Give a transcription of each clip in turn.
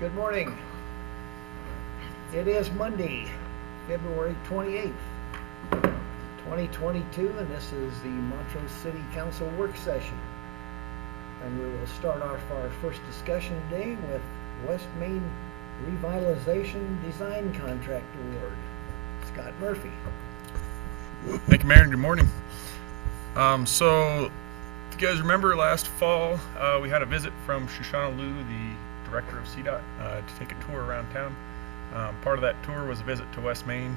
Good morning. It is Monday, February 28th, 2022, and this is the Montrose City Council work session. And we will start off our first discussion today with West Main Revitalization Design Contract Award. Scott Murphy. Thank you, Mayor. Good morning. So, if you guys remember last fall, we had a visit from Shoshana Liu, the director of CDOT, to take a tour around town. Part of that tour was a visit to West Main.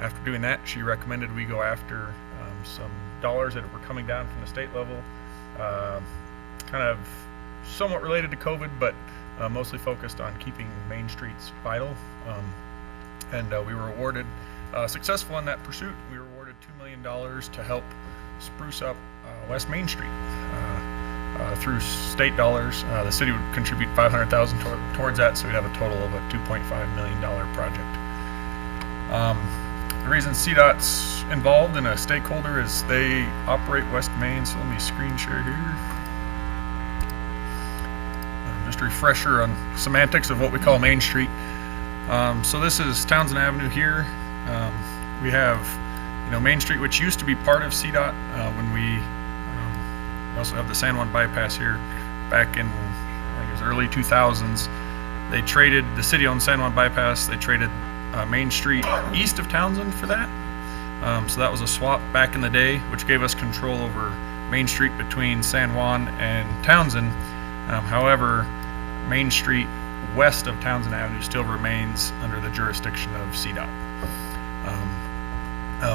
After doing that, she recommended we go after some dollars that were coming down from the state level, kind of somewhat related to COVID, but mostly focused on keeping main streets vital. And we were awarded, successful in that pursuit. We were awarded $2 million to help spruce up West Main Street. Through state dollars, the city would contribute $500,000 towards that, so we'd have a total of a $2.5 million project. The reason CDOT's involved in a stakeholder is they operate West Main, so let me screen share here. Just a refresher on semantics of what we call Main Street. So this is Townsend Avenue here. We have, Main Street, which used to be part of CDOT when we also have the San Juan bypass here. Back in, I think it was early 2000s, they traded, the city owned San Juan bypass, they traded Main Street east of Townsend for that. So that was a swap back in the day, which gave us control over Main Street between San Juan and Townsend. However, Main Street west of Townsend Avenue still remains under the jurisdiction of CDOT.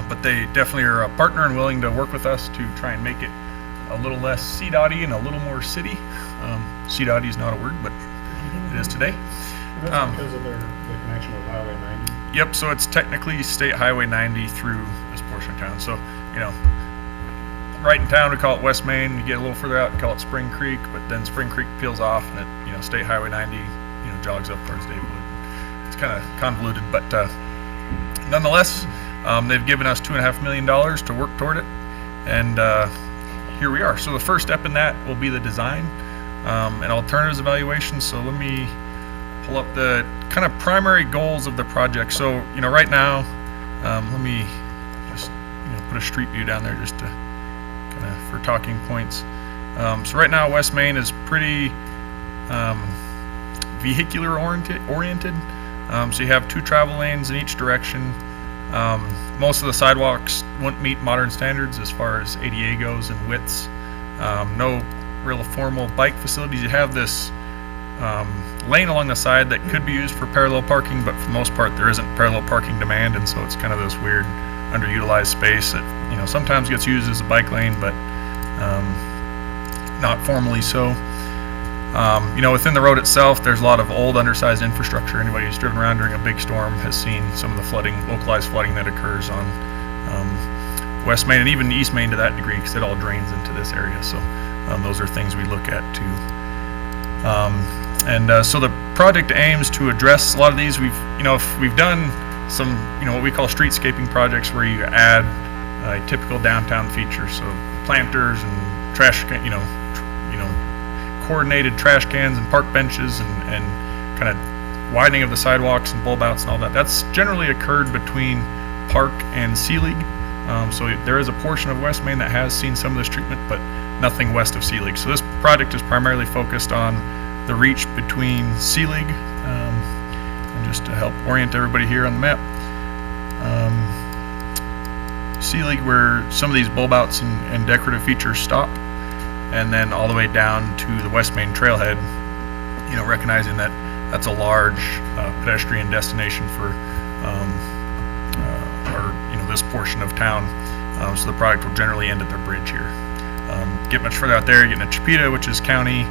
But they definitely are a partner and willing to work with us to try and make it a little less CDOT-y and a little more city. CDOT-y is not a word, but it is today. That's because of the connection with Highway 90? Yep, so it's technically State Highway 90 through this portion of town. So, right in town we call it West Main. You get a little further out, we call it Spring Creek, but then Spring Creek peels off and it, State Highway 90, jogs up towards David. It's kind of convoluted, but nonetheless, they've given us $2.5 million to work toward it, and here we are. So the first step in that will be the design and alternatives evaluation. So let me pull up the kind of primary goals of the project. So right now, let me just put a street view down there just to kind of for talking points. So right now, West Main is pretty vehicular oriented. So you have 2 travel lanes in each direction. Most of the sidewalks wouldn't meet modern standards as far as ADA goes and widths. No real formal bike facilities. You have this lane along the side that could be used for parallel parking, but for the most part there isn't parallel parking demand, and so it's kind of this weird underutilized space that sometimes gets used as a bike lane, but not formally so. Within the road itself, there's a lot of old, undersized infrastructure. Anybody who's driven around during a big storm has seen some of the flooding, localized flooding that occurs on West Main and even East Main to that degree, because it all drains into this area. So those are things we look at too. So the project aims to address a lot of these. We've done some, what we call streetscaping projects, where you add a typical downtown feature, so planters and trash, coordinated trash cans and park benches and kind of widening of the sidewalks and bulb outs and all that. That's generally occurred between Park and Sea League. So there is a portion of West Main that has seen some of this treatment, but nothing west of Sea League. So this project is primarily focused on the reach between Sea League, and just to help orient everybody here on the map. Sea League, where some of these bulb outs and decorative features stop, and then all the way down to the West Main trailhead, recognizing that that's a large pedestrian destination for this portion of town. So the project will generally end at their bridge here. Get much further out there, you're getting a Chipeta, which is county,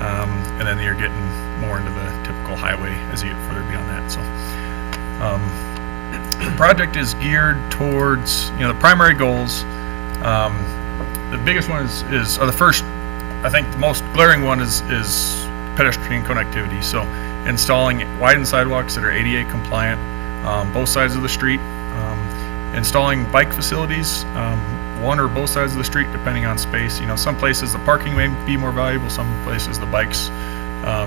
and then you're getting more into the typical highway as you get further beyond that. So the project is geared towards, the primary goals. The biggest one or the first, I think the most glaring one is pedestrian connectivity. So installing widened sidewalks that are ADA compliant, both sides of the street, installing bike facilities, one or both sides of the street depending on space. Some places the parking may be more valuable, some places the bikes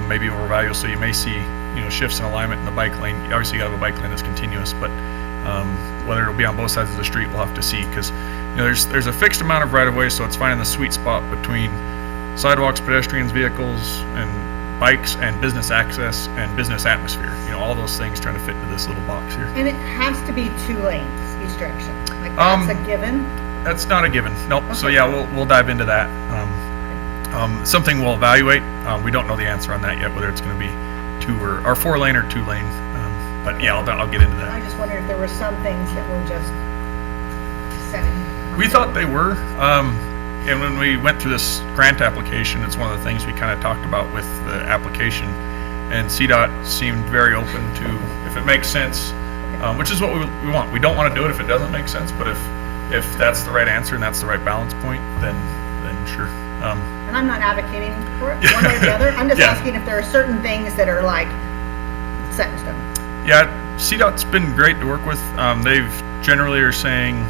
maybe overvalue. So you may see, shifts in alignment in the bike lane. Obviously, you have a bike lane that's continuous, but whether it'll be on both sides of the street, we'll have to see, because there's a fixed amount of right of way, so it's finding the sweet spot between sidewalks, pedestrians, vehicles, and bikes, and business access and business atmosphere. All those things trying to fit into this little box here. And it has to be 2 lanes each direction. Like that's a given. That's not a given. Nope. Okay. So yeah, we'll dive into that. Something we'll evaluate. We don't know the answer on that yet, whether it's going to be 2 or 4 lane or 2 lane. But yeah, I'll get into that. I just wondered if there were some things that were just setting. We thought they were. And when we went through this grant application, it's one of the things we kind of talked about with the application. And CDOT seemed very open to, if it makes sense, which is what we want. We don't want to do it if it doesn't make sense, but if that's the right answer and that's the right balance point, then sure. And I'm not advocating for it one way or the other. I'm just Yeah. asking if there are certain things that are like set in stone. Yeah, CDOT's been great to work with. They've generally are saying,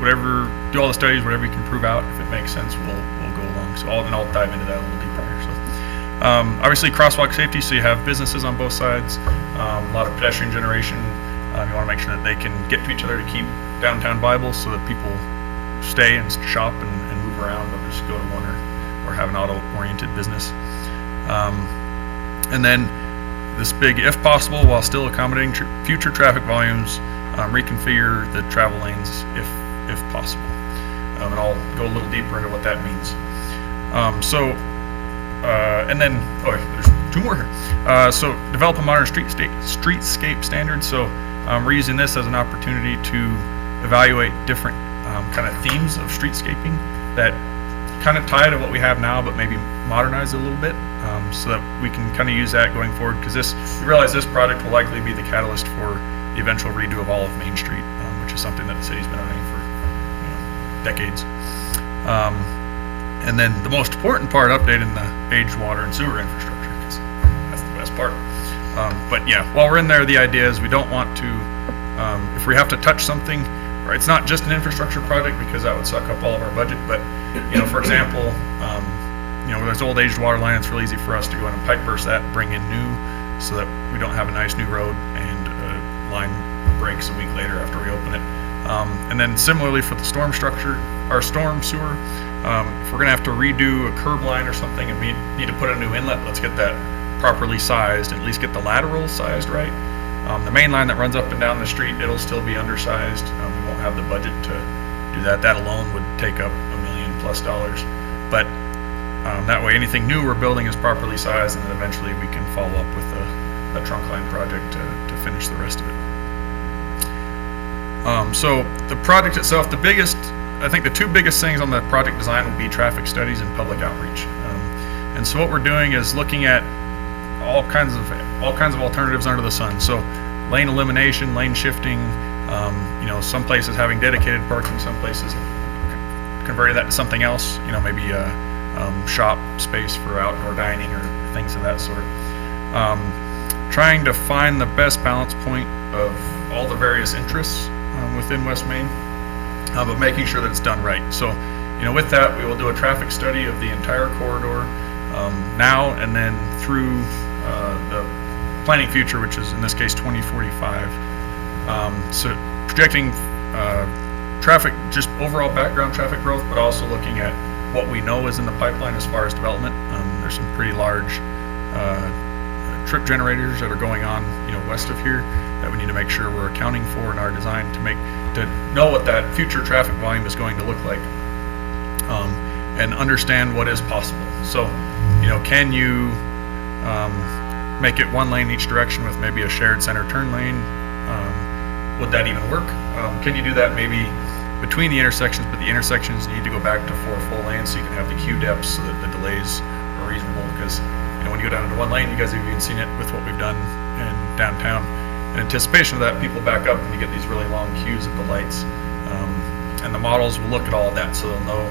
whatever, do all the studies, whatever you can prove out, if it makes sense, we'll go along. So I'll dive into that a little deeper here. So, obviously crosswalk safety, so you have businesses on both sides, a lot of pedestrian generation. You want to make sure that they can get to each other to keep downtown viable, so that people stay and shop and move around, don't just go to one or have an auto-oriented business. And then this big, if possible, while still accommodating future traffic volumes, reconfigure the travel lanes if possible. And I'll go a little deeper into what that means. And then, there's 2 more here. So develop a modern streetscape standard. So we're using this as an opportunity to evaluate different kind of themes of streetscaping that kind of tie to what we have now, but maybe modernize it a little bit, so that we can kind of use that going forward, because we realize this project will likely be the catalyst for the eventual redo of all of Main Street, which is something that the city's been eyeing for decades. And then the most important part, updating the aged water and sewer infrastructure, because that's the best part. But yeah, while we're in there, the idea is we don't want to, if we have to touch something, right, it's not just an infrastructure project, because that would suck up all of our budget, but for example, where there's old aged water line, it's really easy for us to go in and pipe burst that, bring in new, so that we don't have a nice new road and line breaks a week later after we open it. And then similarly for the storm structure, our storm sewer, if we're gonna have to redo a curb line or something and we need to put a new inlet, let's get that properly sized, and at least get the lateral sized right. The main line that runs up and down the street, it'll still be undersized. We won't have the budget to do that. That alone would take up $1 million+. But that way, anything new we're building is properly sized, and then eventually we can follow up with a trunk line project to finish the rest of it. So the project itself, I think the 2 biggest things on the project design will be traffic studies and public outreach. And so what we're doing is looking at all kinds of alternatives under the sun. So lane elimination, lane shifting, some places having dedicated parking, some places converting that to something else, maybe a shop space for outdoor dining or things of that sort. Trying to find the best balance point of all the various interests within West Main, but making sure that it's done right. So, with that, we will do a traffic study of the entire corridor now and then through the planning future, which is in this case 2045. So projecting traffic, just overall background traffic growth, but also looking at what we know is in the pipeline as far as development. There's some pretty large trip generators that are going on, west of here, that we need to make sure we're accounting for in our design to know what that future traffic volume is going to look like, and understand what is possible. So, can you make it 1 lane each direction with maybe a shared center turn lane? Would that even work? Can you do that maybe between the intersections, but the intersections need to go back to 4 full lanes, so you can have the queue depths so that the delays are reasonable? Because when you go down into 1 lane, you guys have even seen it with what we've done in downtown. In anticipation of that, people back up and you get these really long queues at the lights. And the models will look at all of that, so they'll know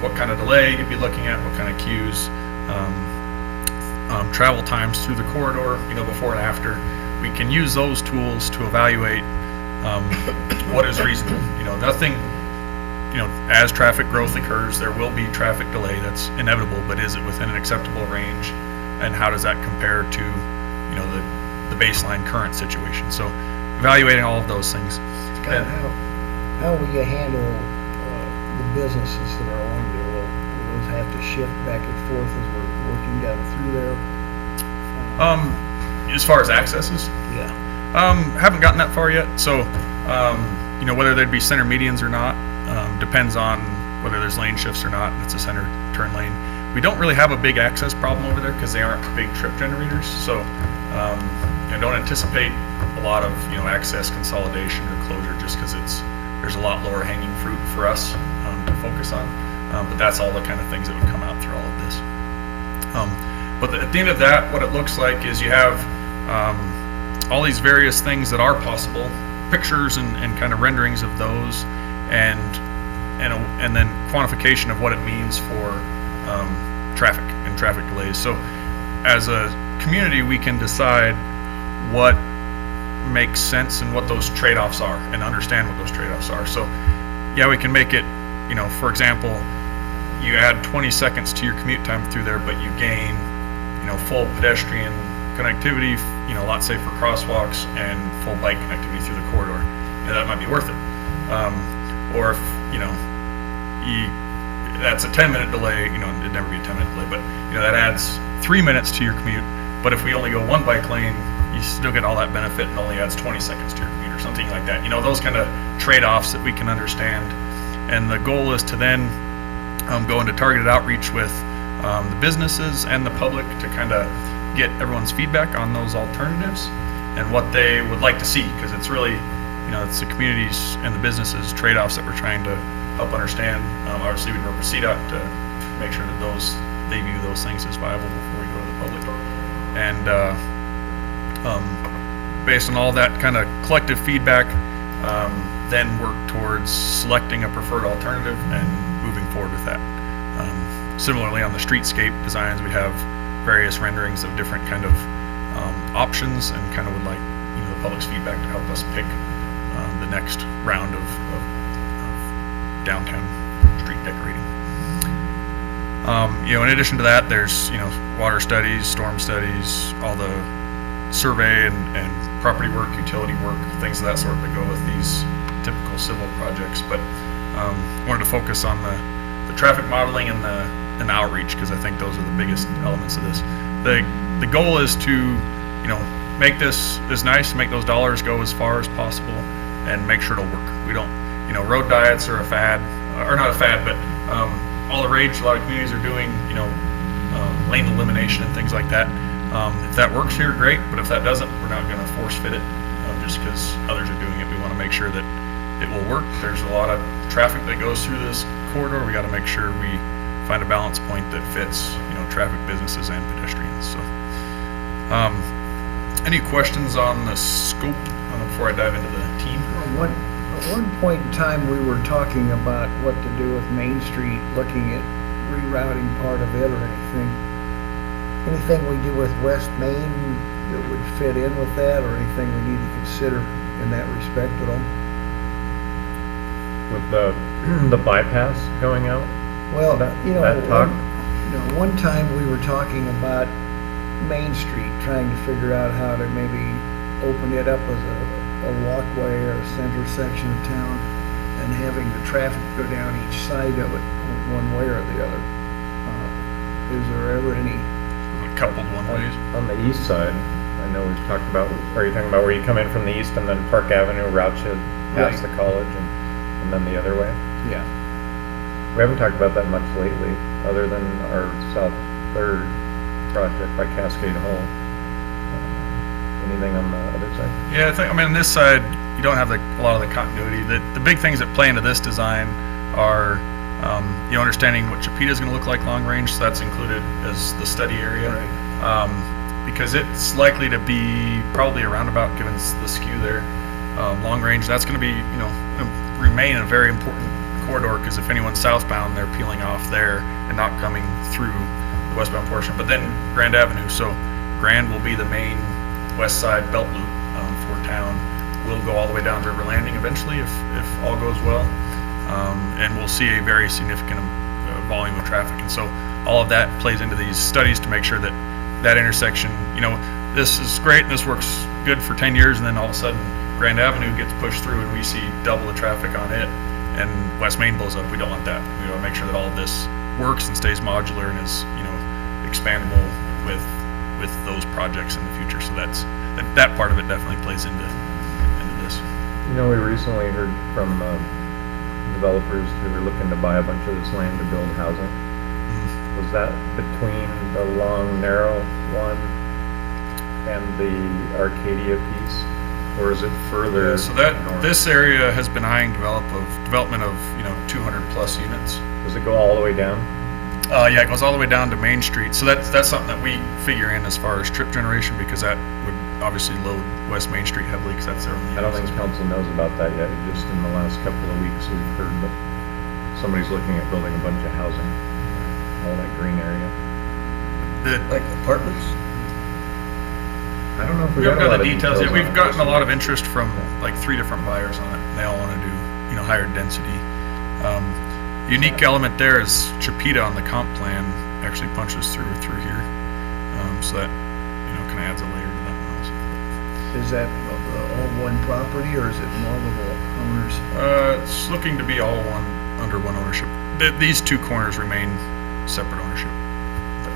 what kind of delay you'd be looking at, what kind of queues, travel times through the corridor, before and after. We can use those tools to evaluate what is reasonable. Nothing, as traffic growth occurs, there will be traffic delay. That's inevitable, but is it within an acceptable range? And how does that compare to, the baseline current situation? So evaluating all of those things. Scott, how will you handle the businesses that are along there? Will those have to shift back and forth as we're working down through there? As far as accesses, Yeah. haven't gotten that far yet. So, whether they'd be center medians or not, depends on whether there's lane shifts or not. It's a center turn lane. We don't really have a big access problem over there because they aren't big trip generators. So, don't anticipate a lot of, access consolidation or closure just because there's a lot lower hanging fruit for us to focus on. But that's all the kind of things that would come out through all of this. But at the end of that, what it looks like is you have all these various things that are possible, pictures and kind of renderings of those, and then quantification of what it means for traffic and traffic delays. So as a community, we can decide what makes sense and what those trade-offs are and understand what those trade-offs are. So yeah, we can make it, for example, you add 20 seconds to your commute time through there, but you gain, full pedestrian connectivity, a lot safer crosswalks and full bike connectivity through the corridor. That might be worth it. Or if, that's a 10-minute delay, it'd never be a 10-minute delay, but, that adds 3 minutes to your commute. But if we only go one bike lane, you still get all that benefit and only adds 20 seconds to your commute or something like that. Those kind of trade-offs that we can understand. And the goal is to then go into targeted outreach with the businesses and the public to kind of get everyone's feedback on those alternatives and what they would like to see, because it's really, it's the communities and the businesses trade-offs that we're trying to help understand. Obviously, we work with CDOT to make sure that they view those things as viable before we go to the public. And based on all that kind of collective feedback, then work towards selecting a preferred alternative and moving forward with that. Similarly, on the Streetscape Designs, we have various renderings of different kind of options, and kind of would like the public's feedback to help us pick the next round of downtown street decorating. In addition to that, there's water studies, storm studies, all the survey and property work, utility work, things of that sort that go with these typical civil projects. But wanted to focus on the traffic modeling and the outreach, because I think those are the biggest elements of this. The goal is to make this nice, make those dollars go as far as possible, and make sure it'll work. We don't, road diets are a fad, or not a fad, but all the rage a lot of communities are doing, lane elimination and things like that. If that works here, great, but if that doesn't, we're not going to force fit it just because others are doing it. We want to make sure that it will work. There's a lot of traffic that goes through this corridor. We got to make sure we find a balance point that fits, traffic, businesses, and pedestrians. So, any questions on the scope before I dive into the team? At one point in time, we were talking about what to do with Main Street, looking at rerouting part of it or anything. Anything we do with West Main that would fit in with that, or anything we need to consider in that respect at all? With the bypass going out? Well, that talk? One time we were talking about Main Street, trying to figure out how to maybe open it up as a walkway or a center section of town, and having the traffic go down each side of it one way or the other. Is there ever any Coupled one ways? On the east side, I know we've talked about, are you talking about where you come in from the east and then Park Avenue routes you past the college and then the other way? Yeah. We haven't talked about that much lately, other than our South 3rd project by Cascade Hall. Anything on the other side? Yeah, on this side, you don't have a lot of the continuity. The big things that play into this design are understanding what Chipeta is going to look like long range, so that's included as the study area. Right. Because it's likely to be probably a roundabout given the skew there. Long range, that's going to be, remain a very important corridor, because if anyone's southbound, they're peeling off there and not coming through the westbound portion. But then Grand Avenue, so Grand will be the main west side belt loop for town. We'll go all the way down to River Landing eventually if all goes well. and we'll see a very significant volume of traffic. And so all of that plays into these studies to make sure that that intersection, this is great and this works good for 10 years, and then all of a sudden Grand Avenue gets pushed through and we see double the traffic on it, and West Main blows up. We don't want that. We want to make sure that all of this works and stays modular and is, expandable with those projects in the future. So that part of it definitely plays into this. We recently heard from developers who were looking to buy a bunch of this land to build housing. Was that between the long, narrow one and the Arcadia piece, or is it further? Yeah, so north? This area has been eyeing development of 200 plus units. Does it go all the way down? Yeah, it goes all the way down to Main Street. So that's something that we figure in as far as trip generation, because that would obviously load West Main Street heavily, because that's their only. I don't think council knows about that yet. Just in the last couple of weeks, we've heard that somebody's looking at building a bunch of housing, all that green area. Like apartments? I don't know if We we haven't got a got lot the of details yet. on We've it. gotten a lot of interest from like 3 different buyers on it. They all want to do, higher density. Unique element there is Chipeta on the comp plan actually punches through here. So that, kind of adds a layer to that one also. Is that all one property, or is it multiple owners? It's looking to be all under one ownership. These 2 corners remain separate ownership. But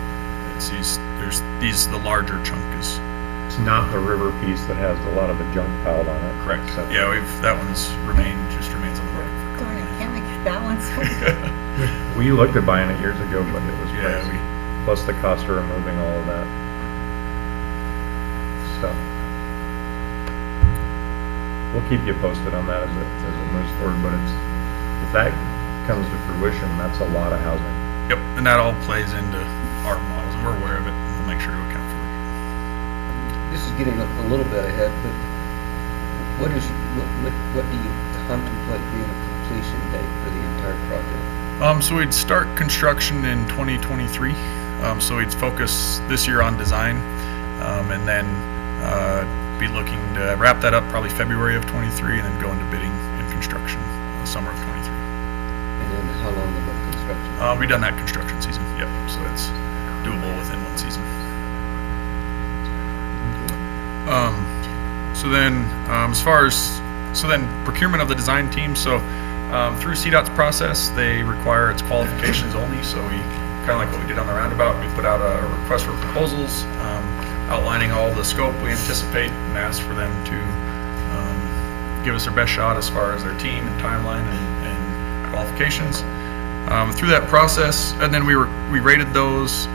it's the larger chunk is. It's not the river piece that has a lot of the junk piled on it. Correct. So- Yeah, that one's remains on the market. Darn it, can't make it balance. We looked at buying it years ago, but it was Yeah, pricey. Plus the cost of removing all of that stuff. We'll keep you posted on that as it moves forward, but if that comes to fruition, that's a lot of housing. Yep, and that all plays into our models, and we're aware of it, and we'll make sure to account for it. This is getting a little bit ahead, but what do you contemplate being a completion date for the entire project? So we'd start construction in 2023. So we'd focus this year on design, and then be looking to wrap that up probably February of 23, and then go into bidding and construction summer of 23. And then how long of construction? We've done that construction season, yep. So it's doable within one season. So then procurement of the design team. So through CDOT's process, they require its qualifications only. So we kind of like what we did on the roundabout. We put out a request for proposals, outlining all the scope we anticipate, and asked for them to give us their best shot as far as their team and timeline and qualifications. Through that process, and then we rated those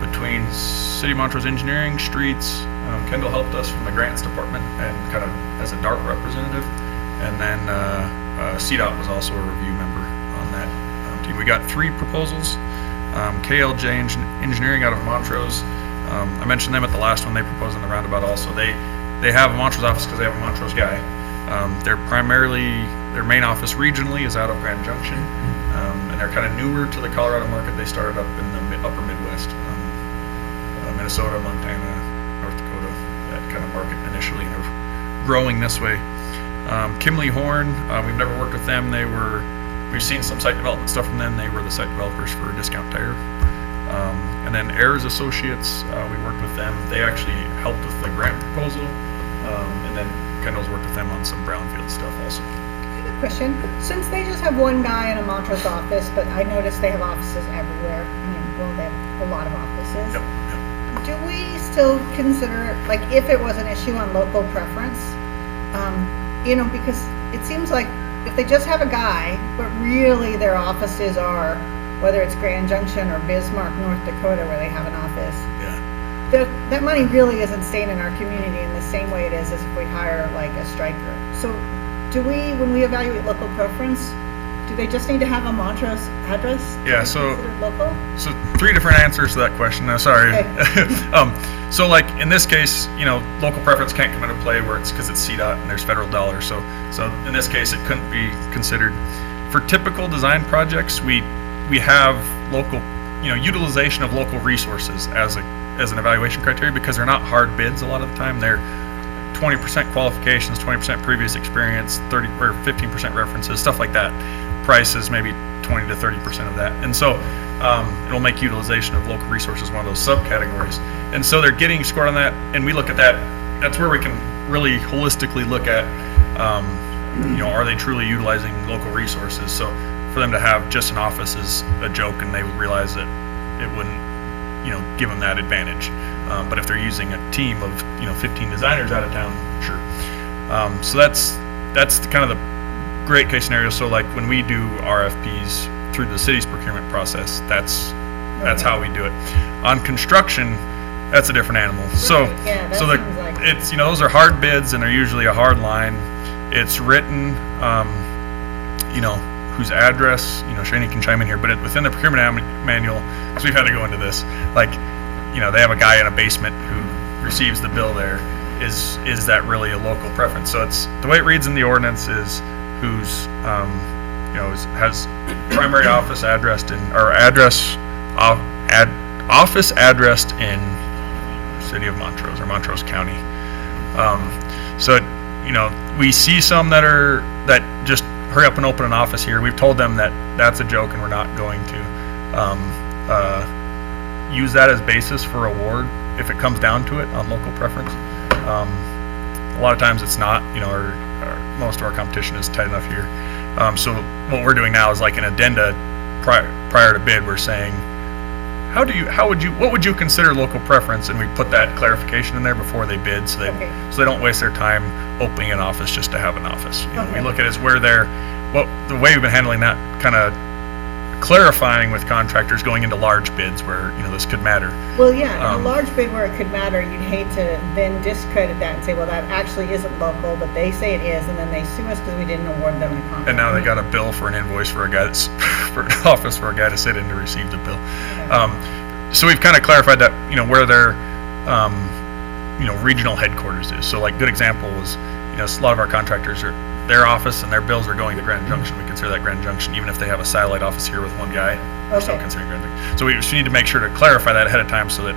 between City of Montrose Engineering, Streets. Kendall helped us from the grants department and kind of as a DART representative, and then CDOT was also a review member on that team. We got 3 proposals. KLJ Engineering out of Montrose. I mentioned them at the last one. They proposed in the roundabout also. They have a Montrose office because they have a Montrose guy. Their main office regionally is out of Grand Junction, and they're kind of newer to the Colorado market. They started up in the upper Midwest, Minnesota, Montana, North Dakota, that kind of market initially, and are growing this way. Kimley Horn, we've never worked with them. We've seen some site development stuff from them. They were the site developers for Discount Tire. And then Ayers Associates, we worked with them. They actually helped with the grant proposal, and then Kendall's worked with them on some brownfield stuff also. I have a question. Since they just have one guy in a Montrose office, but I noticed they have offices everywhere. They have a lot of offices. Yep. Do we still consider, like, if it was an issue on local preference, because it seems like if they just have a guy, but really their offices are, whether it's Grand Junction or Bismarck, North Dakota, where they have an office, Yeah. that money really isn't staying in our community in the same way it is as if we hire like a striker. So do we, when we evaluate local preference, do they just need to have a Montrose address to Yeah, be so- considered local? So 3 different answers to that question. Sorry. Okay. So like in this case, local preference can't come into play where it's because it's CDOT and there's federal dollars. So in this case, it couldn't be considered. For typical design projects, we have local, utilization of local resources as an evaluation criteria, because they're not hard bids a lot of the time. 20% qualifications, 20% previous experience, 30 or 15% references, stuff like that. Price is maybe 20 to 30% of that. And so it'll make utilization of local resources one of those subcategories. And so they're getting scored on that, and we look at that. That's where we can really holistically look at, are they truly utilizing local resources? So for them to have just an office is a joke, and they would realize that it wouldn't, give them that advantage. But if they're using a team of, 15 designers out of town, sure. So that's the kind of the great case scenario. So like when we do RFPs through the city's procurement process, that's how we do it. On construction, that's a different animal. So, Right, yeah, that so seems like- it's, those are hard bids, and they're usually a hard line. It's written, whose address, Shani can chime in here, but within the procurement manual, because we've had to go into this, like, they have a guy in a basement who receives the bill there. Is that really a local preference? So it's, the way it reads in the ordinance is who's, has primary office addressed in, or office addressed in city of Montrose or Montrose County. So, we see some that just hurry up and open an office here. We've told them that that's a joke, and we're not going to use that as basis for award if it comes down to it on local preference. A lot of times it's not, or most of our competition is tight enough here. So what we're doing now is like an addenda prior to bid. We're saying, what would you consider local preference? And we put that clarification in there before they bid, so they don't waste their time opening an office just to have an office. We look at it as where the way we've been handling that, kind of clarifying with contractors going into large bids where this could matter. Well, yeah, in a large bid where it could matter, you'd hate to then discredit that and say, well, that actually isn't local, but they say it is, and then they sue us because we didn't award them the contract. And now they got a bill for an invoice for a guy for an office for a guy to sit in to receive the bill. Okay. So we've kind of clarified that, where their, regional headquarters is. So like good example was, a lot of our contractors their office and their bills are going to Grand Junction. We consider that Grand Junction, even if they have a satellite office here with one guy, we're still considering Grand Junction. So we just need to make sure to clarify that ahead of time so that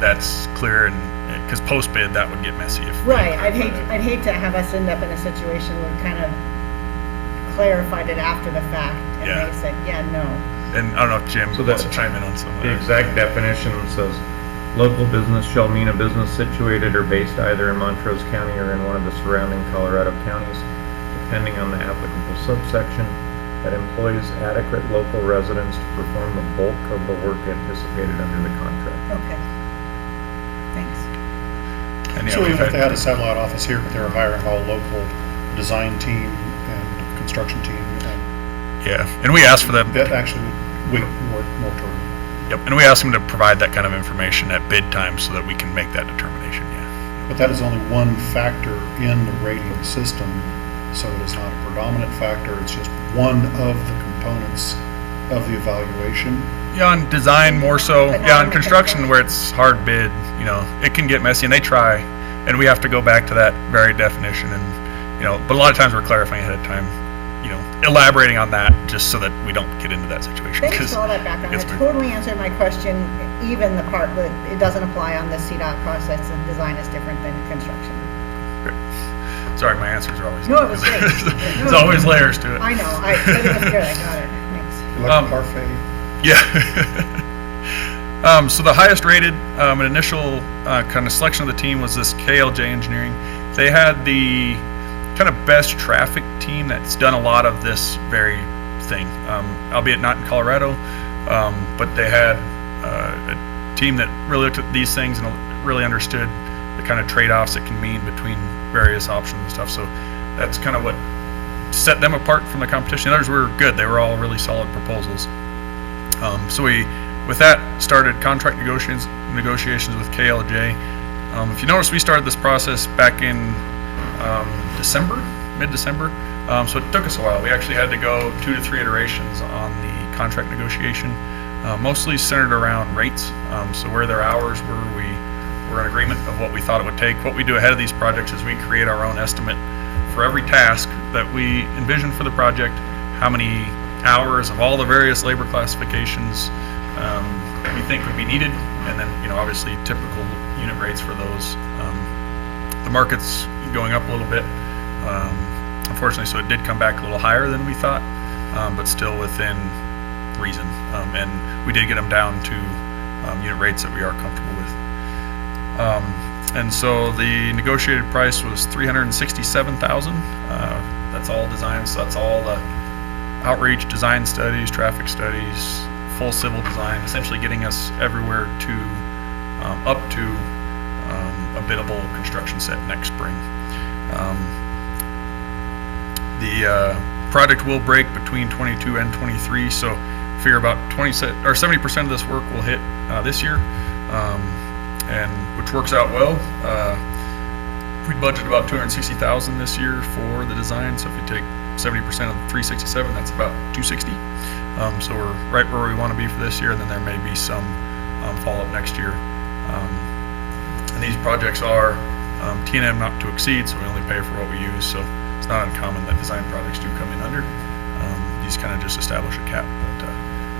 that's clear, and because post bid that would get messy. Right, I'd hate to have us end up in a situation where we kind of clarified it after the fact, and Yeah. they said, yeah, no. And I don't know if Jim So wants to that- chime in on some of The that. exact definition says, local business shall mean a business situated or based either in Montrose County or in one of the surrounding Colorado counties, depending on the applicable subsection, that employs adequate local residents to perform the bulk of the work anticipated under the contract. Okay. Thanks. And yeah, So we've even if they had- had a satellite office here, but they were hiring all local design team and construction team, and yeah, and we asked for them. that actually would weigh more toward. Yep, and we asked them to provide that kind of information at bid time so that we can make that determination. Yeah. But that is only one factor in the rating system, so it is not a predominant factor. It's just one of the components of the evaluation. Yeah, on design more so. But not Yeah, on on the construction construction. where it's hard bid, it can get messy, and they try, and we have to go back to that very definition, and but a lot of times we're clarifying ahead of time, elaborating on that just so that we don't get into that situation. Thanks 'cause for all that background. it's That weird. totally answered my question, even the part that it doesn't apply on the CDOT process, and design is different than construction. Great. Sorry, my answers are always. No, it was great. There's always layers to it. I know, but it was good, I got it, thanks. Like a parfait. Yeah. So the highest rated, an initial kind of selection of the team was this KLJ Engineering. They had the kind of best traffic team that's done a lot of this very thing, albeit not in Colorado, but they had a team that really looked at these things and really understood the kind of trade-offs it can mean between various options and stuff. So that's kind of what set them apart from the competition. The others were good. They were all really solid proposals. So we, with that, started contract negotiations with KLJ. If you notice, we started this process back in mid-December. So it took us a while. We actually had to go 2 to 3 iterations on the contract negotiation, mostly centered around rates. So where their hours were, we were in agreement of what we thought it would take. What we do ahead of these projects is we create our own estimate for every task that we envision for the project, how many hours of all the various labor classifications we think would be needed, and then obviously typical unit rates for those the market's going up a little bit, unfortunately, so it did come back a little higher than we thought, but still within reason. And we did get them down to unit rates that we are comfortable with. And so the negotiated price was $367,000. That's all designs. So that's all the outreach, design studies, traffic studies, full civil design, essentially getting us everywhere to up to a biddable construction set next spring. The project will break between 22 and 23, so figure about 70% of this work will hit this year, and which works out well. We budgeted about $260,000 this year for the design, so if you take 70% of the 367, that's about 260. So we're right where we want to be for this year, and then there may be some follow-up next year. And these projects are T&M not to exceed, so we only pay for what we use, so it's not uncommon that design projects do come in under. These kind of just establish a cap,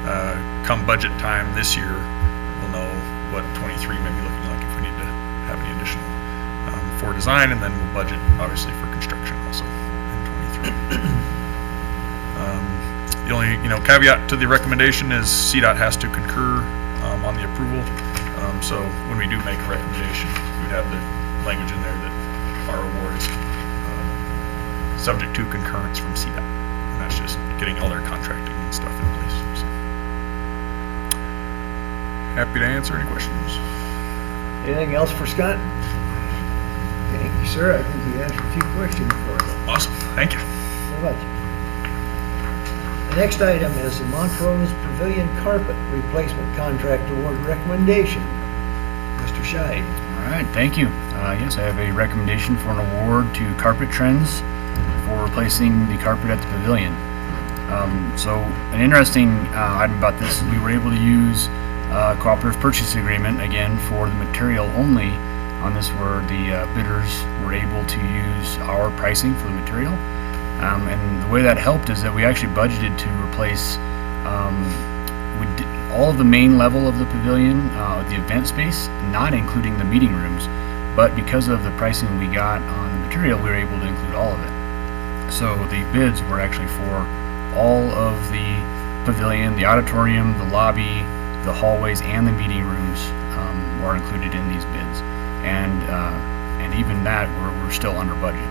but come budget time this year, we'll know what 23 may be looking like if we need to have any additional for design, and then we'll budget obviously for construction also in 23. The only caveat to the recommendation is CDOT has to concur on the approval. So when we do make a recommendation, we'd have the language in there that our award is subject to concurrence from CDOT, and that's just getting all their contracting and stuff in place. So. Happy to answer any questions. Anything else for Scott? Thank you, sir. I think you answered a few questions for us. Awesome, thank you. So much. The next item is the Montrose Pavilion Carpet Replacement Contract Award Recommendation. Mr. Scheid. All right, thank you. Yes, I have a recommendation for an award to Carpet Trends for replacing the carpet at the Pavilion. So an interesting item about this is we were able to use a cooperative purchase agreement again for the material only on this, where the bidders were able to use our pricing for the material. And the way that helped is that we actually budgeted to replace all of the main level of the pavilion, the event space, not including the meeting rooms. But because of the pricing we got on the material, we were able to include all of it. So the bids were actually for all of the pavilion, the auditorium, the lobby, the hallways, and the meeting rooms were included in these bids. And even that, we're still under budget.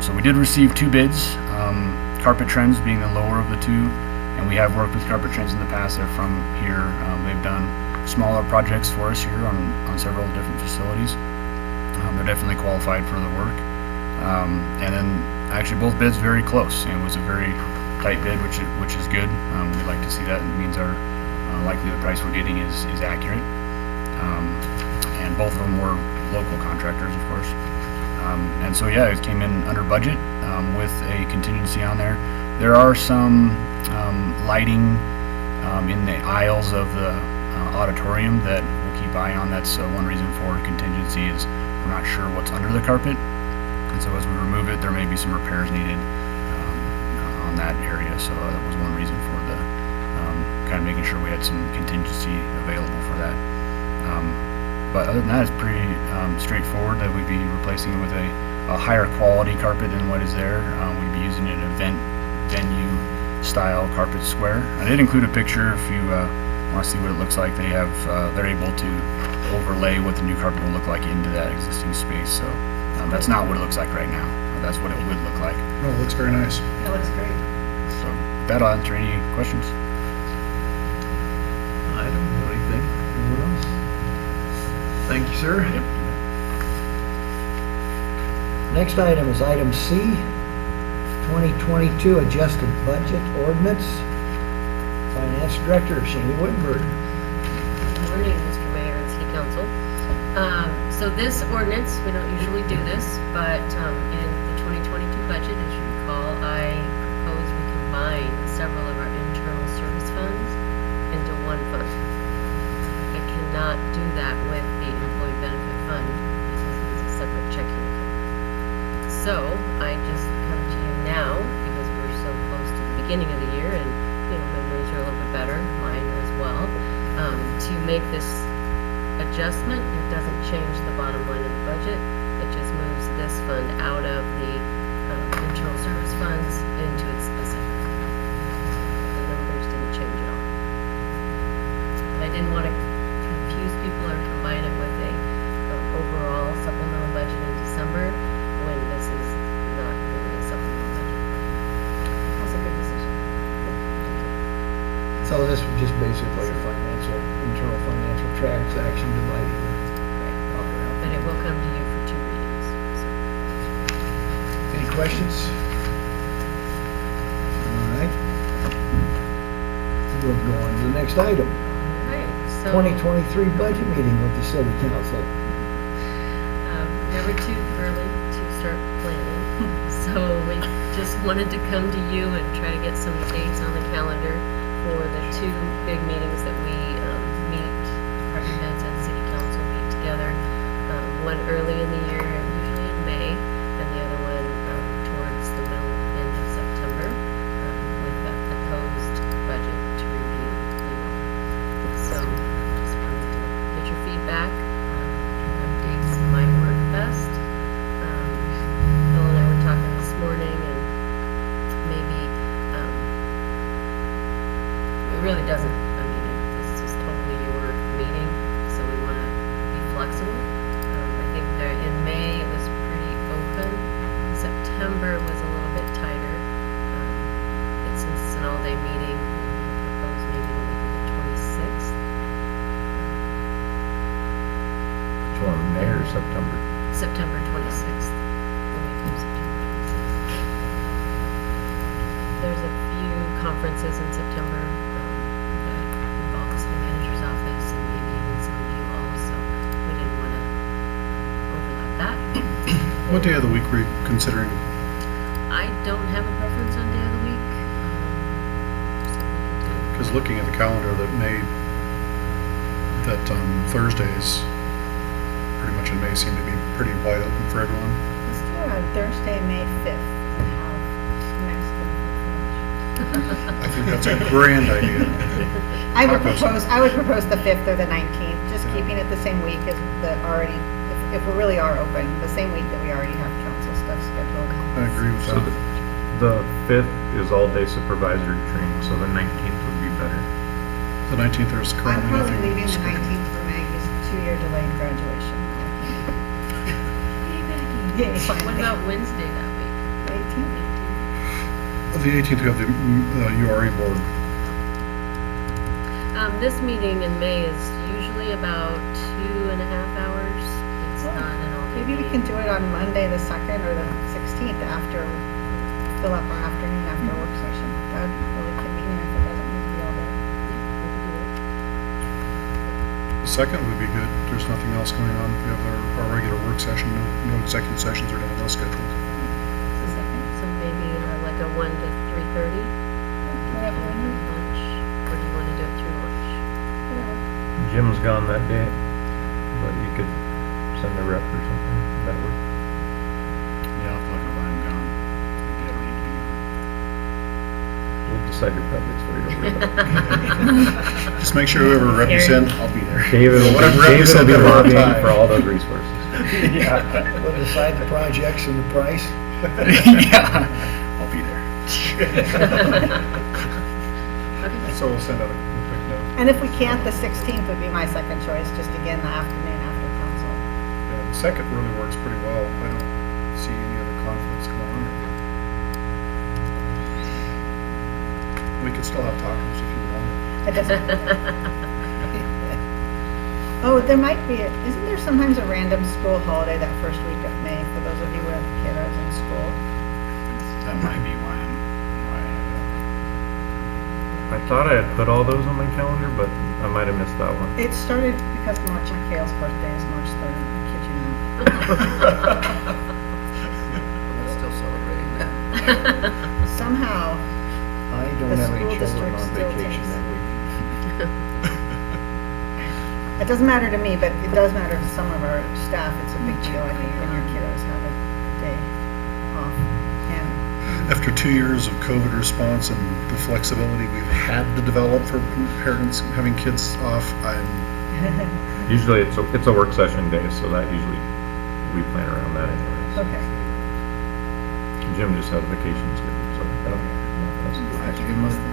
So we did receive 2 bids, Carpet Trends being the lower of the 2, and we have worked with Carpet Trends in the past. They're from here. They've done smaller projects for us here on several different facilities. They're definitely qualified for the work. And then actually both bids very close, and it was a very tight bid, which is good. We'd like to see that. It means our likely the price we're getting is accurate. And both of them were local contractors, of course. And so yeah, it came in under budget with a contingency on there. There are some lighting in the aisles of the auditorium that we'll keep eye on. That's one reason for contingency, is we're not sure what's under the carpet. And so as we remove it, there may be some repairs needed on that area. So that was one reason for the kind of making sure we had some contingency available for that. But other than that, it's pretty straightforward, that we'd be replacing it with a higher quality carpet than what is there. We'd be using an event venue style carpet square. I did include a picture if you want to see what it looks like. They're able to overlay what the new carpet will look like into that existing space. So that's not what it looks like right now. That's what it would look like. No, it looks very nice. That looks great. So that'll answer any questions. I don't know anything. Anyone else? Thank you, sir. Yep. Next item is item C, 2022 Adjusted Budget Ordinance. Finance Director Shani Woodburn. Good morning, Mr. Mayor and City Council. So this ordinance, we don't usually do this, but in the 2022 budget, as you recall, I propose we combine several of our internal service funds into one fund. I cannot do that with the employee benefit fund because it is a separate checking account. So I just come to you now, because we're so close to the beginning of the year and memories are a little bit better, mine as well, to make this adjustment. It doesn't change the bottom line of the budget. It just moves fund out of the internal service funds into its specific. The numbers didn't change at all. I didn't want to confuse people or combine it with a overall supplemental budget in December when this is not really a supplemental budget. That's a good decision. So this was just basically a internal financial transaction divided. But it will come to you for 2 readings. So. Any questions? All right. We'll go on to the next item. Alright, so 2023 budget meeting with the city council. never too early to start planning. So we just wanted to come to you and try to get some dates on the calendar for the 2 big meetings that we meet, department heads and city council meet together. One early in the year, usually in May, and the other one towards the end of September with that proposed budget to review. So just wanted to get your feedback. Dates might work best. Bill and I were talking this morning, and maybe it really doesn't. I mean, this is totally your meeting, so we want to be flexible. I think in May it was pretty open. September was a little bit tighter. Since it's an all-day meeting, we propose maybe the week of the 26th. Which one, May or September? September 26th. The week of September 26th. There's a few conferences in September that involve the city manager's office and maybe even some of you all, so we didn't want to overlap that. What day of the week were you considering? I don't have a preference on day of the week. So we can do. Because looking at the calendar, that Thursdays, pretty much in May, seem to be pretty wide open for everyone. Let's do it on Thursday, May 5th, and have Mexican food. I think that's a grand idea. I would Tacos. propose the 5th or the 19th, just keeping it the same week as the already, if we really are open, the same week that we already have council stuff scheduled. I agree with So that. the 5th is all-day supervisory training, so the 19th would be better. The 19th, there's I'm currently probably nothing leaving the scheduled. 19th for Maggie's 2-year delayed graduation. Yay, What finally. about Wednesday that week? 18th. The 18th, we have the URE board. This meeting in May is usually about 2.5 hours. It's Oh, not an all-day Maybe we meeting. can do it on Monday, the 2nd, or the 16th after, fill up our afternoon after work session. That would be really convenient if it doesn't need to be all day. The 2nd would be good. There's nothing else going on. We have our regular work session, no executive sessions or anything else scheduled. The 2nd. So maybe like a 1 to 3:30? Whatever we need. Lunch, or do you want to do it through lunch? Whatever. Jim's gone that day, but you could send a rep or something, that would. Yeah, I'll have to look at when I'm gone. Maybe I don't need to be gone. We'll decide your projects for you, don't worry about it. Just make sure whoever rep you send, I'll be there. David will Whatever rep you be send, better have lobbying time. for all those resources. We'll decide the projects and the price. Yeah, I'll be there. Okay. So we'll send out a quick note. And if we can't, the 16th would be my second choice, just again, the afternoon after council. Yeah, the 2nd really works pretty well. I don't see any other conflicts going on. We could still have tacos if you want. It doesn't. Oh, there might be, isn't there sometimes a random school holiday that first week of May for those of you who have kiddos in school? That might be why I thought I had put all those on my calendar, but I might have missed that one. It started because March McHale's birthday is March 3rd, I kid you not. I'm still celebrating that. Somehow, I don't The have any school children district on still vacation takes- that week. it doesn't matter to me, but it does matter to some of our staff. It's a big deal, I think, when your kiddos have a day off. And After 2 years of COVID response and the flexibility we've had to develop for parents having kids off, Usually it's a work session day, so that usually, we plan around that anyways. okay, Jim just had a vacation schedule, so I don't know.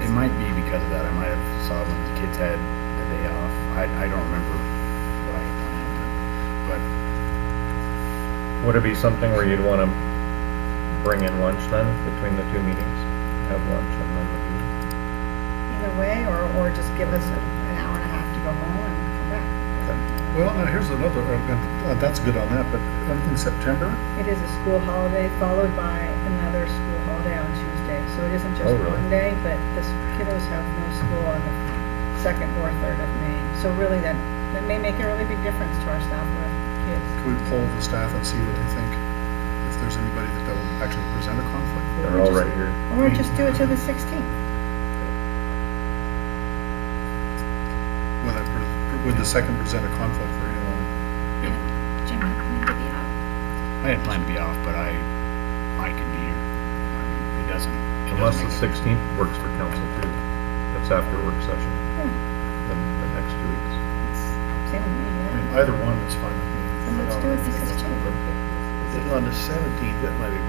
It might be because of that. I might have saw when the kids had the day off. I don't remember what I had done, but Would it be something where you'd wanna bring in lunch then, between the two meetings? Have lunch and then the meeting? Either way, or just give us an hour and a half to go home and come back. Well, now here's another, that's good on that, but in September, It is a school holiday followed by another school holiday on Tuesday, so it isn't just Oh, really? one day, but the kiddos have no school on the 2nd or 3rd of May. So really that may make a really big difference to our staff with kids. can we poll the staff and see what they think? If there's anybody that will actually present a conflict? They're all right here. Or just do it to the 16th. Would the second present a conflict for anyone? Jim, you plan to be out? I didn't plan to be off, but I can be here. I mean, it doesn't Unless the make a- 16th works for council too. That's after work session, Yeah, the next 2 weeks. same with me, I mean, yeah. either one is fine with me. Then let's do it the 16th. Then on the 17th, that might be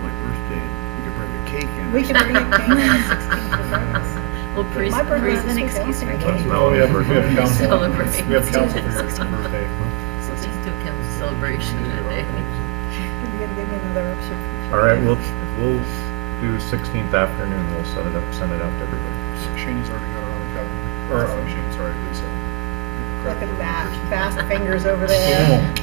my birthday. You could bring a cake in. We can bring a cake on the 16th for breakfast. Well, My birthday's an this week, excuse I for don't cake. care. No, we have council, Celebrate. we have council for your birthday. So let's do a council celebration that day. You're gonna give me another option. All right, we'll do 16th afternoon. We'll set it up, send it out to everybody. Shane's already got it on the calendar, or Shane's sorry, Lisa. Look at that, fast fingers over there.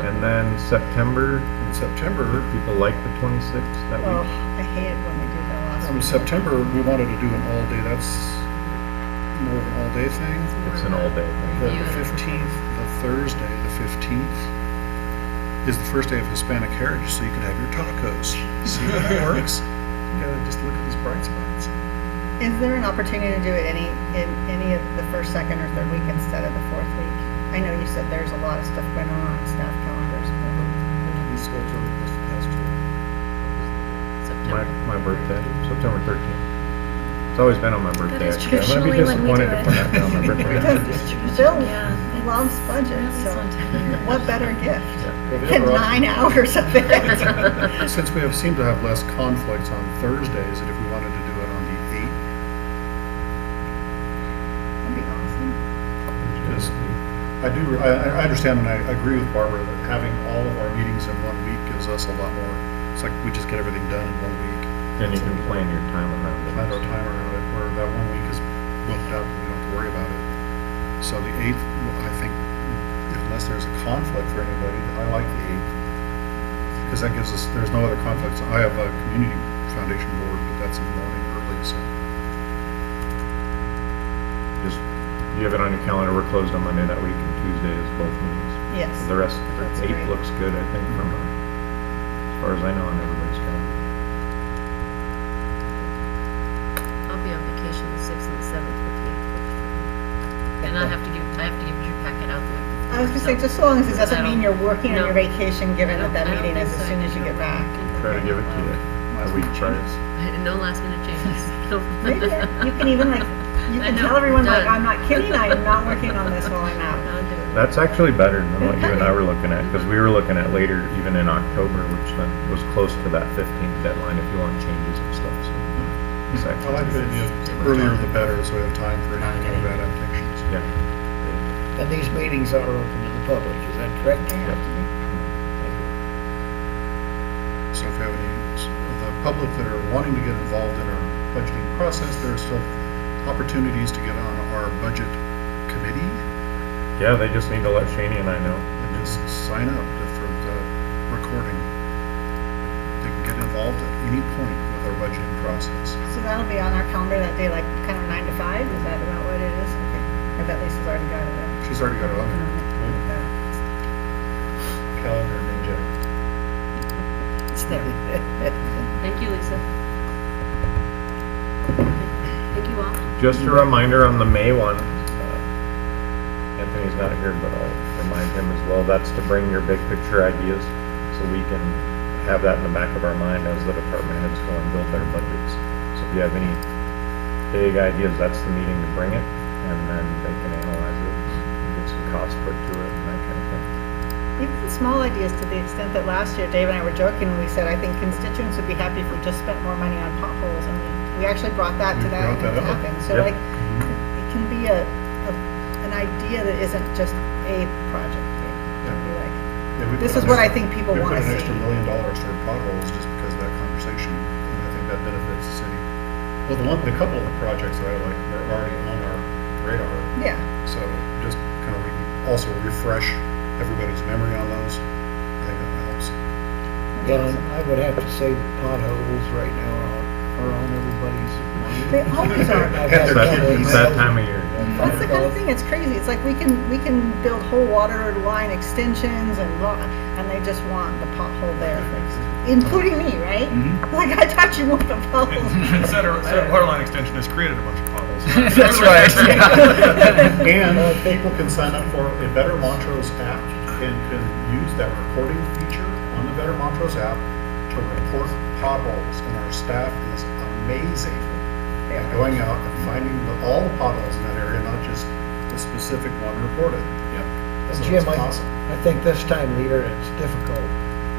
And then September, In September, people like the 26th that Oh, week. I hate it when they do that last from week. September, we wanted to do an all-day, that's more of an all-day thing. It's an all-day The thing. Review it. 15th, the Thursday, the 15th, is the first day of Hispanic Heritage, so you can have your tacos. See how that works? You gotta just look at these bright spots. Is there an opportunity to do it in any of the first, second, or third week instead of the fourth week? I know you said there's a lot of stuff going on staff calendars. We scheduled it this past year. September. My birthday, September 13th. It's always been on my birthday, is actually. I'm gonna be traditionally when we do disappointed if it. we're not doing my birthday. Because Bill Yeah, loves budget, really so sometimes. what better gift Yeah. than 9 hours of it? Since we seem to have less conflicts on Thursdays, and if we wanted to do it on the 8th, That'd be awesome. because I understand and I agree with Barbara that having all of our meetings in 1 week gives us a lot more, it's like we just get everything done in 1 week. And you can plan your time around it. Plan our time around it, where that 1 week is booked out, we don't have to worry about it. So the 8th, I think, unless there's a conflict for anybody, I like the 8th. Because that gives us, there's no other conflicts. I have a community foundation board, but that's in the morning early, so. Just, you have it on your calendar, we're closed on Monday that week, and Tuesday is both meetings. Yes. The rest, That's the 8th great. looks good, I think, from, as far as I know, on everybody's calendar. I'll be on vacation the 6th and the 7th with you. And I have to give your packet out the week before. I was gonna say, so- just so long as it I doesn't don't- mean you're working on no. your vacation, given I that that don't meeting think is as so. soon as you get back. Try to give it to you last week Friday. No last minute changes. No. Maybe you can even you I can know, tell everyone like, done. I'm not kidding, I'm not working on this while I'm out. Not doing it. That's actually better than what you and I were looking at, because we were looking at later, even in October, which then was close to that 15th deadline if you want changes and stuff, so. It's I actually, like the idea, earlier the better, so we have time for any kind of adaptations. yeah. And these meetings are open to the public, is that correct? They have to be. So if you have any, the public that are wanting to get involved in our budgeting process, there are still opportunities to get on our budget committee Yeah, they just need to let Shani and I know. and just sign up for the recording. They can get involved at any point with our budgeting process. So that'll be on our calendar that day, like kind of 9 to 5, is that about what it is? Okay, I bet Lisa's already got it. She's already got it on there. Calendar ninja. It's there. Thank you, Lisa. Thank you all. Just a reminder on the May one, Anthony's not here, but I'll remind him as well, that's to bring your big picture ideas, so we can have that in the back of our mind as the department heads go and build their budgets. So if you have any big ideas, that's the meeting to bring it, and then they can analyze it, get some costs put to it, and that kind of thing. Even small ideas, to the extent that last year Dave and I were joking when we said, I think constituents would be happy if we just spent more money on potholes, and we actually brought that to We that brought that and it up. happened. So Yep. like, it can be an idea that isn't just a project. It can be like, Yeah, we this put is an what I extra- think people wanna We put an see. extra $1 million toward potholes just because of that conversation, and I think that benefits the city. Well, the couple of the projects that I like were already on our radar, yeah. so just kind of also refresh everybody's memory on those. I think that helps. Yeah, and I would have to say that potholes right now are on everybody's mind. They always are. I've had a couple of It's that emails. time of year. That's the kind of thing, it's crazy. It's like we can build whole water line extensions and blah, and they just want the pothole there fixed, including me, right? Like, I thought you want the potholes. And said water line extension has created a bunch of potholes. That's right. And people can sign up for a Better Montrose app and can use that recording feature on the Better Montrose app to report potholes, and our staff is amazing at going out and finding all the potholes in that area, not just the specific one reported. Yep. And So Jim, it's I awesome. think this time of year, it's difficult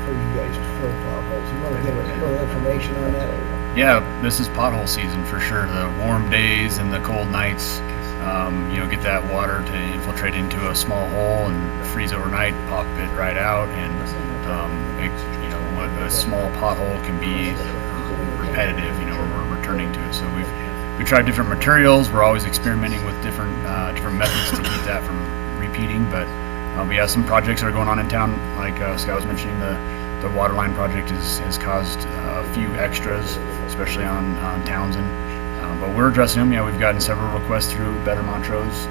for you guys to fill potholes. You wanna give us a little information on that? Yeah, this is pothole season for sure. The warm days and the cold nights, get that water to infiltrate into a small hole and freeze overnight, pop it right out, and what a small pothole can be repetitive. We're returning to it. So we tried different materials. We're always experimenting with different methods to keep that from repeating. But we have some projects that are going on in town, like Scott was mentioning. The water line project has caused a few extras, especially on Townsend. But we're addressing them. We've gotten several requests through Better Montrose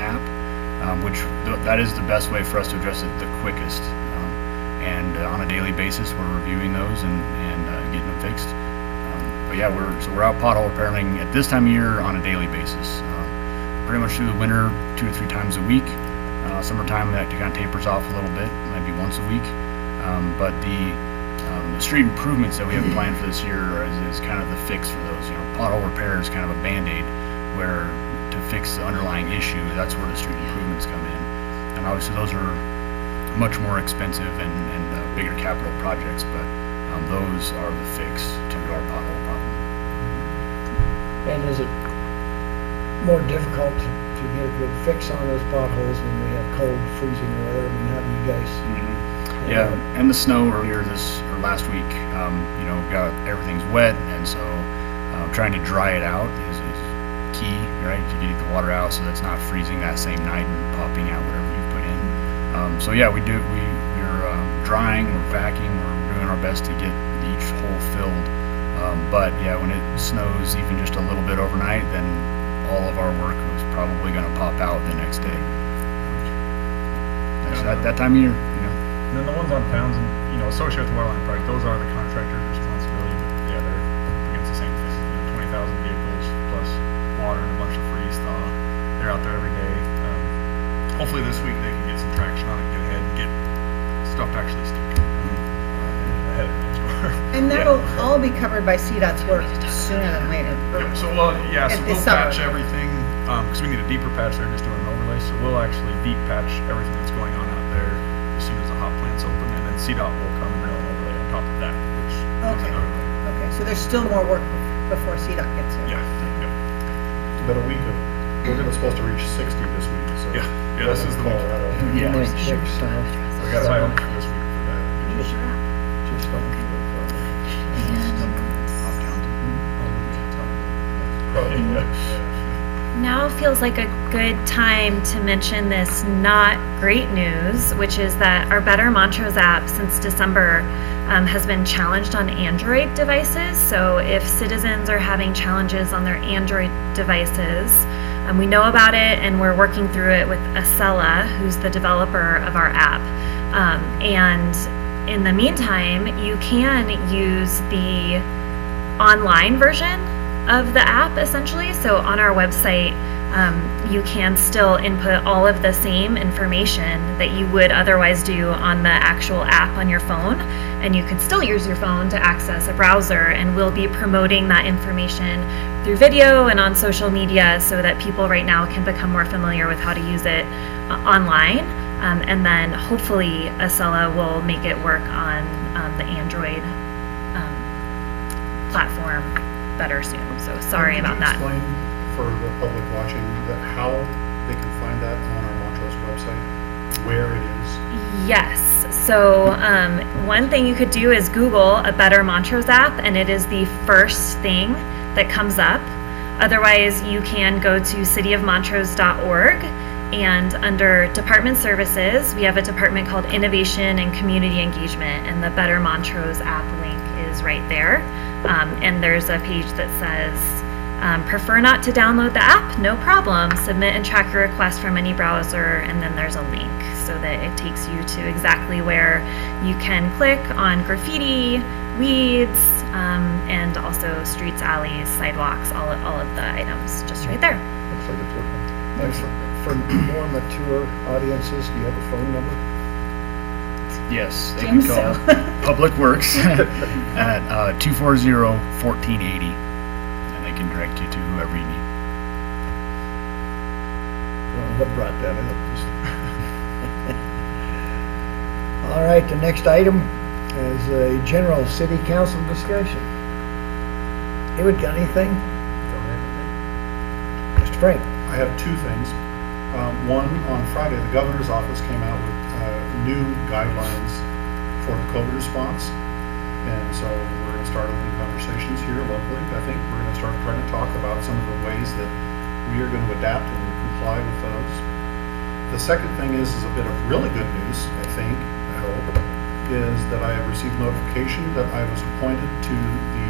app, which that is the best way for us to address it the quickest. And on a daily basis, we're reviewing those and getting them fixed. But yeah, we're out pothole repairing at this time of year on a daily basis. Pretty much through the winter, 2 to 3 times a week. Summertime, that kind of tapers off a little bit, maybe once a week. But the street improvements that we have planned for this year is kind of the fix for those. Pothole repair is kind of a Band-Aid, where to fix the underlying issue, that's where the street improvements come in. And obviously those are much more expensive and bigger capital projects, but those are the fix to our pothole problem. And is it more difficult to get a good fix on those potholes when we have cold, freezing weather? I mean, how do you guys? Yeah, and the snow earlier last week, everything's wet, and so trying to dry it out is key, right? To get the water out so that's not freezing that same night and popping out whatever you put in. So yeah, we're drying, we're vacuuming, we're doing our best to get each hole filled. But yeah, when it snows even just a little bit overnight, then all of our work was probably going to pop out the next day. That's that time of year. And then the ones on Townsend, associated with the water line project, those are the contractor's responsibility, but yeah, they're up against the same thing. 20,000 vehicles plus water and a bunch of freeze thaw. They're out there every day. Hopefully this week they can get some traction on it, get ahead and get stuff to actually stick ahead of next door. And that'll all be covered by CDOT's work sooner than later. Yep, so we'll This summer. patch everything, because we need a deeper patch. They're just doing an overlay, so we'll actually deep patch everything that's going on out there as soon as the hot plant's open, and then CDOT will come and they'll overlay on top of that, which is Okay. another thing. Okay, so there's still more work before CDOT gets here. Yeah, yep. It's about a week of, we're supposed to reach 60 this week, so. Yeah, this is the week. Colorado. You might fix, So we got high hopes for this week for that. just don't do it for Probably, yeah. Now feels like a good time to mention this not great news, which is that our Better Montrose app since December has been challenged on Android devices. So if citizens are having challenges on their Android devices, we know about it and we're working through it with Acela, who's the developer of our app. And in the meantime, you can use the online version of the app essentially. So on our website, you can still input all of the same information that you would otherwise do on the actual app on your phone, and you can still use your phone to access a browser, and we'll be promoting that information through video and on social media so that people right now can become more familiar with how to use it online. And then hopefully Acela will make it work on the Android platform better soon. So sorry about that. Could you explain for the public watching that how they can find that on our Montrose website, where it is? Yes. So one thing you could do is Google a Better Montrose app, and it is the first thing that comes up. Otherwise, you can go to cityofmontrose.org, and under Department Services, we have a department called Innovation and Community Engagement, and the Better Montrose app link is right there. And there's a page that says, prefer not to download the app? No problem. Submit and track your request from any browser, and then there's a link so that it takes you to exactly where you can click on graffiti, weeds, and also streets, alleys, sidewalks, all of the items just right there. Looks like it's working. And for more mature audiences, do you have a phone number? Yes, they Jim can call so. Public Works at 240-1480, and they can direct you to whoever you need. Well, what brought that up? All right, the next item is a general city council discussion. Anyone got anything? Mr. Frank? I have two things. One, on Friday, the governor's office came out with new guidelines for the COVID response. And so we're going to start opening conversations here locally. I think we're going to start trying to talk about some of the ways that we are going to adapt and comply with those. The second thing is a bit of really good news, I think, I hope, is that I have received notification that I was appointed to the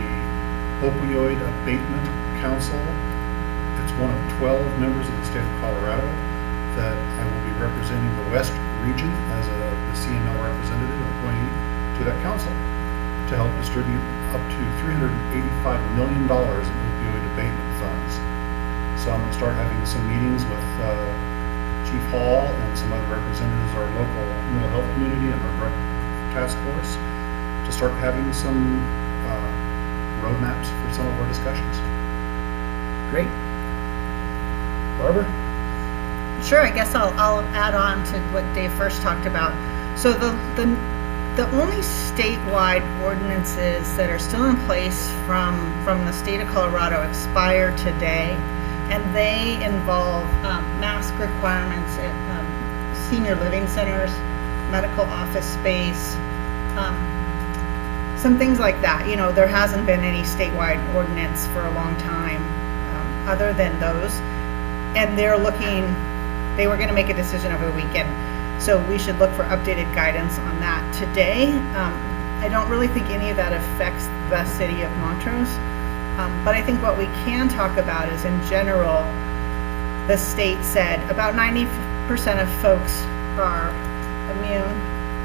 Opioid Abatement Council. It's one of 12 members of the state of Colorado that I will be representing the West region as the CML representative or appointee to that council to help distribute up to $385 million in opioid abatement funds. So I'm going to start having some meetings with Chief Hall and some other representatives of our local mental health community and our drug task force to start having some roadmaps for some of our discussions. Great. Barbara? Sure, I guess I'll add on to what Dave first talked about. So the only statewide ordinances that are still in place from the state of Colorado expire today, and they involve mask requirements at senior living centers, medical office space, some things like that. You know, there hasn't been any statewide ordinance for a long time other than those, and they were going to make a decision over the weekend. So we should look for updated guidance on that today. I don't really think any of that affects the city of Montrose. But I think what we can talk about is, in general, the state said about 90% of folks are immune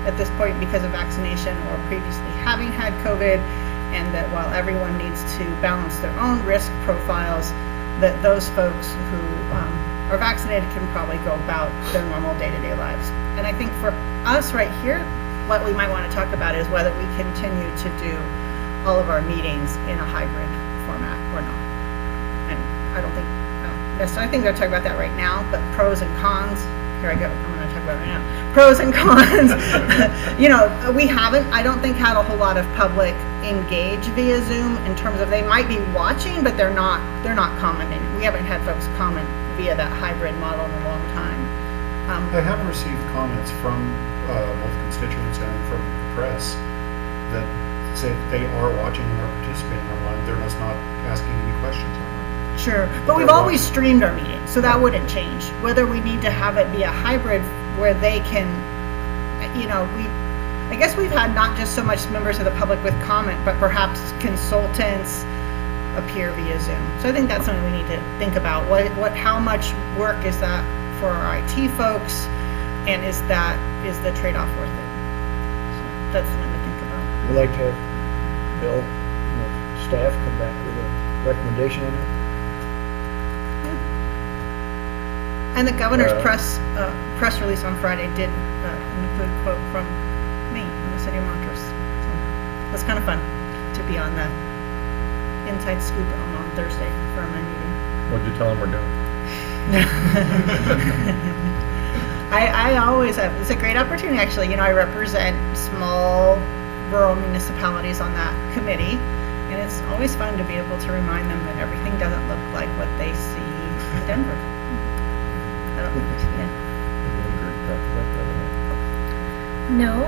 at this point because of vaccination or previously having had COVID, and that while everyone needs to balance their own risk profiles, that those folks who are vaccinated can probably go about their normal day-to-day lives. And I think for us right here, what we might want to talk about is whether we continue to do all of our meetings in a hybrid format or not. And I don't necessarily think they're talking about that right now, but pros and cons, here I go, I'm going to talk about it right now. Pros and cons, you know, we haven't, I don't think, had a whole lot of public engage via Zoom in terms of they might be watching, but they're not commenting. We haven't had folks comment via that hybrid model in a long time. I have received comments from both constituents and from the press that say that they are watching and are participating online. They're just not asking any questions online. Sure, but we've always streamed our meetings, so that wouldn't change. Whether we need to have it be a hybrid where they can, you know, I guess we've had not just so much members of the public with comment, but perhaps consultants appear via Zoom. So I think that's something we need to think about. How much work is that for our IT folks, and is the trade-off worth it? So that's something to think about. We'd like to have Bill and the staff come back with a recommendation on that. And the governor's press release on Friday did include a quote from me in the city of Montrose. So it was kind of fun to be on the inside scoop on Thursday for my meeting. What'd you tell them we're doing? I always have, it's a great opportunity, actually. You know, I represent small rural municipalities on that committee, and it's always fun to be able to remind them that everything doesn't look like what they see in Denver. I don't, yeah. No,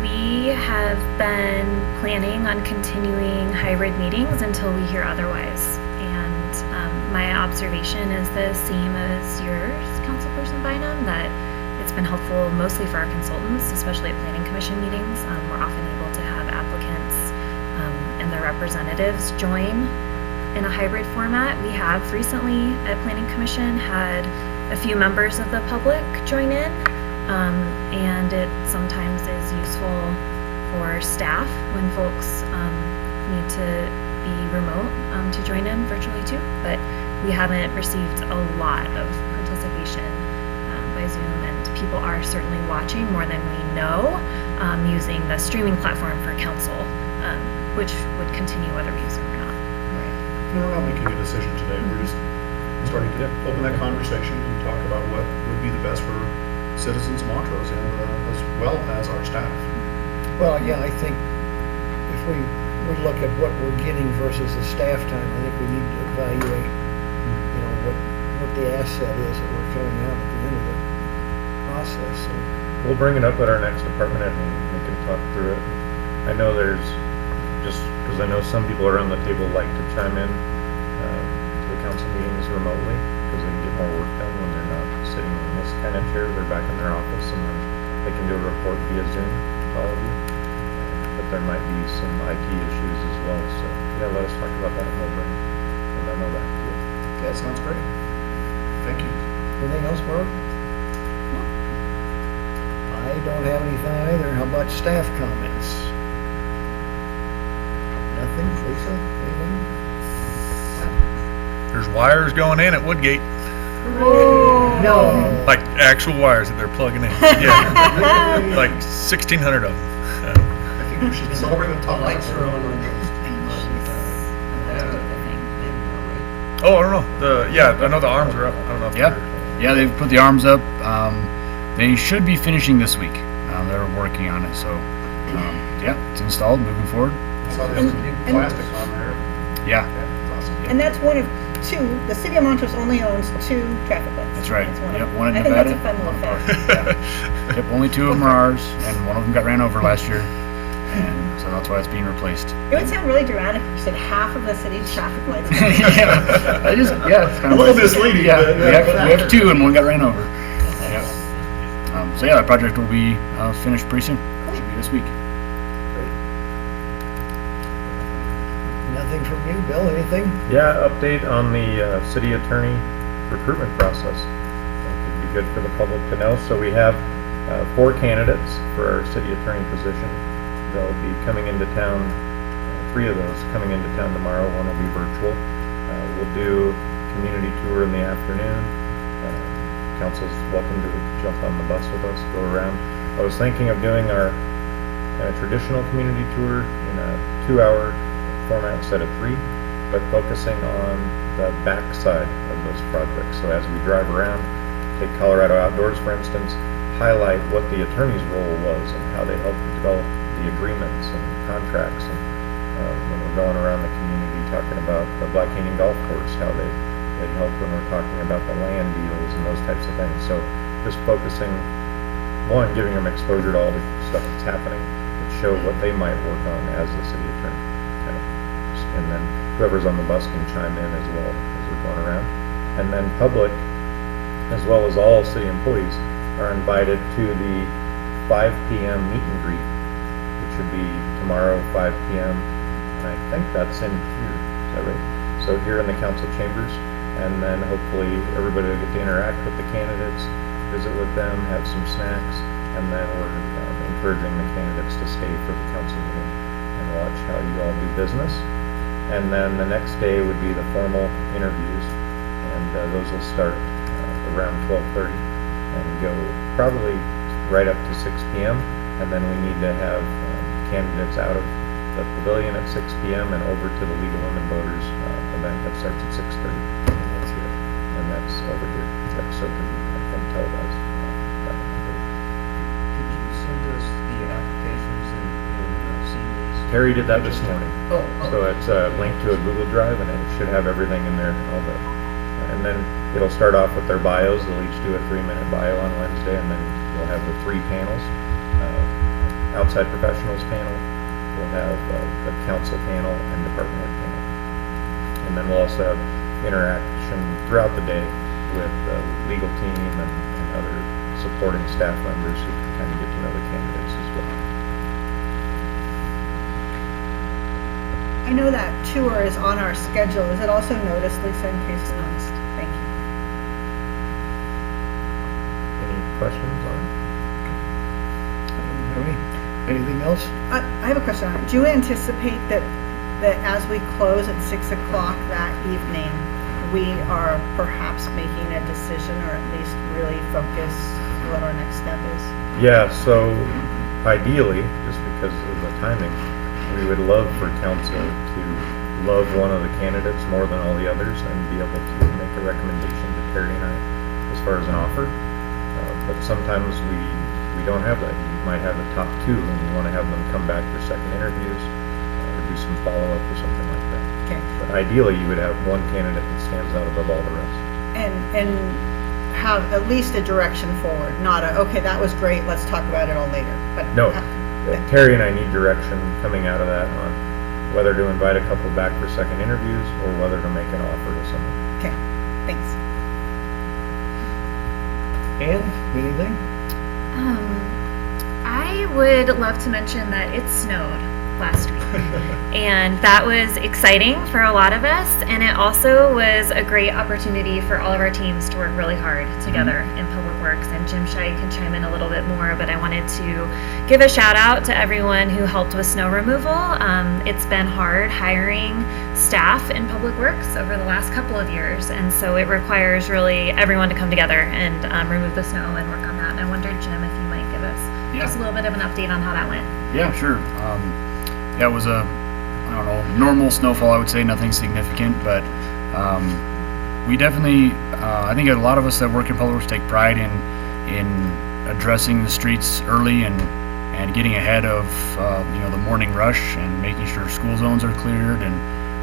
we have been planning on continuing hybrid meetings until we hear otherwise. And my observation is the same as yours, Councilperson Bynum, that it's been helpful mostly for our consultants, especially at Planning Commission meetings. We're often able to have applicants and their representatives join in a hybrid format. We have recently at Planning Commission had a few members of the public join in. And it sometimes is useful for staff when folks need to be remote to join in virtually too. But we haven't received a lot of participation by Zoom, and people are certainly watching more than we know using the streaming platform for council, which would continue whether we use it or not. No, we're not making a decision today. We're just starting to open that conversation and talk about what would be the best for citizens of Montrose and as well as our staff. Well, yeah, I think if we look at what we're getting versus the staff time, I think we need to evaluate, you know, what the asset is that we're filling out at the end of the process. So. We'll bring it up at our next department head meeting. We can talk through it. I know there's, just because I know some people around the table like to chime in to the council meetings remotely because they can get more work done when they're not sitting in this kind of chair. They're back in their office and then they can do a report via Zoom to all of you. But there might be some IT issues as well. So yeah, let us talk about that and we'll bring a memo back to you. Yeah, that sounds great. Thank you. Anything else, Barb? No. I don't have anything either. How about staff comments? Nothing? Lisa? Anything? There's wires going in at Woodgate, No. like actual wires that they're plugging in. Yeah, like 1,600 of them. I think we should celebrate the top lights are on. Oh, I don't know. I know the arms are up. I don't know if Yep. they're- Yeah, they've put the arms up. They should be finishing this week. They're working on it, so yeah, it's installed. Moving forward. I saw there's some new plastic on there. Yeah, Yeah, that's awesome. And that's one of two. The city of Montrose only owns 2 traffic lights. that's right. One Yep, of, one in I think Nevada. that's a fun little one fact. in Yep, only 2 of them are ours, and one of them got ran over last year, and so that's why it's being replaced. It would sound really dramatic if you said half of the city's traffic lights. Yeah, it's kind A of little misleading, Yeah, but- we have 2 and one got ran over. Yep. So yeah, the project will be finished pretty soon. Should be this week. Nothing from you, Bill? Anything? Yeah, update on the city attorney recruitment process. I think it'd be good for the public to know. So we have 4 candidates for our city attorney position. They'll be coming into town, 3 of those coming into town tomorrow. One will be virtual. We'll do community tour in the afternoon. Council's welcome to jump on the bus with us, go around. I was thinking of doing our traditional community tour in a 2-hour format instead of 3, but focusing on the back side of those projects. So as we drive around, take Colorado Outdoors for instance, highlight what the attorney's role was and how they helped develop the agreements and contracts. And when we're going around the community talking about the Black Canyon Golf Course, how they help when we're talking about the land deals and those types of things. So just focusing, one, giving them exposure to all the stuff that's happening, but show what they might work on as the city attorney. And then whoever's on the bus can chime in as well as we're going around. And then public, as well as all city employees, are invited to the 5 p.m. meet and greet, which should be tomorrow, 5 p.m. And I think that's in here, is that right? So here in the council chambers, and then hopefully everybody will get to interact with the candidates, visit with them, have some snacks, and then we're encouraging the candidates to stay for the council meeting and watch how you all do business. And then the next day would be the formal interviews, and those will start around 12:30 and go probably right up to 6 p.m. And then we need to have candidates out of the Pavilion at 6 p.m. and over to the League of Women Voters event that starts at 6:30. And that's over here. So it can be, I think, televised. Terry did that this morning. Oh, So it's linked to a Google Drive, and it should have everything in there. And then it'll start off with their bios. They'll each do a 3-minute bio on Wednesday, and then we'll have the 3 panels. Outside professionals panel, we'll have a council panel and department head panel. And then we'll also have interaction throughout the day with the legal team and other supporting staff members who can kind of get to know the candidates as well. I know that tour is on our schedule. Is it also noticed, Lisa, in case it's noticed? Thank you. Any questions on Anything else? I have a question on it. Do you anticipate that as we close at 6 o'clock that evening, we are perhaps making a decision, or at least really focus what our next step is? Yeah, so ideally, just because of the timing, we would love for council to love one of the candidates more than all the others and be able to make a recommendation to Terry and I as far as an offer. But sometimes we don't have that. You might have the top 2 and you want to have them come back for second interviews or do some follow-up or something like that. Okay. But ideally, you would have one candidate that stands out above all the rest. And have at least a direction forward, not a, okay, that was great, let's talk about it all later. But No, Terry and I need direction coming out of that on whether to invite a couple back for second interviews or whether to make an offer to someone. Okay, thanks. Ann, anything? I would love to mention that it snowed last week. And that was exciting for a lot of us. And it also was a great opportunity for all of our teams to work really hard together in Public Works. And Jim Shai can chime in a little bit more, but I wanted to give a shout out to everyone who helped with snow removal. It's been hard hiring staff in Public Works over the last couple of years. And so it requires really everyone to come together and remove the snow and work on that. And I wondered, Jim, if you might give us just a little bit of an update on how that went. Yeah, sure. Yeah, it was a, I don't know, normal snowfall, I would say, nothing significant, but we definitely, I think a lot of us that work in Public Works take pride in addressing the streets early and getting ahead of, the morning rush and making sure school zones are cleared and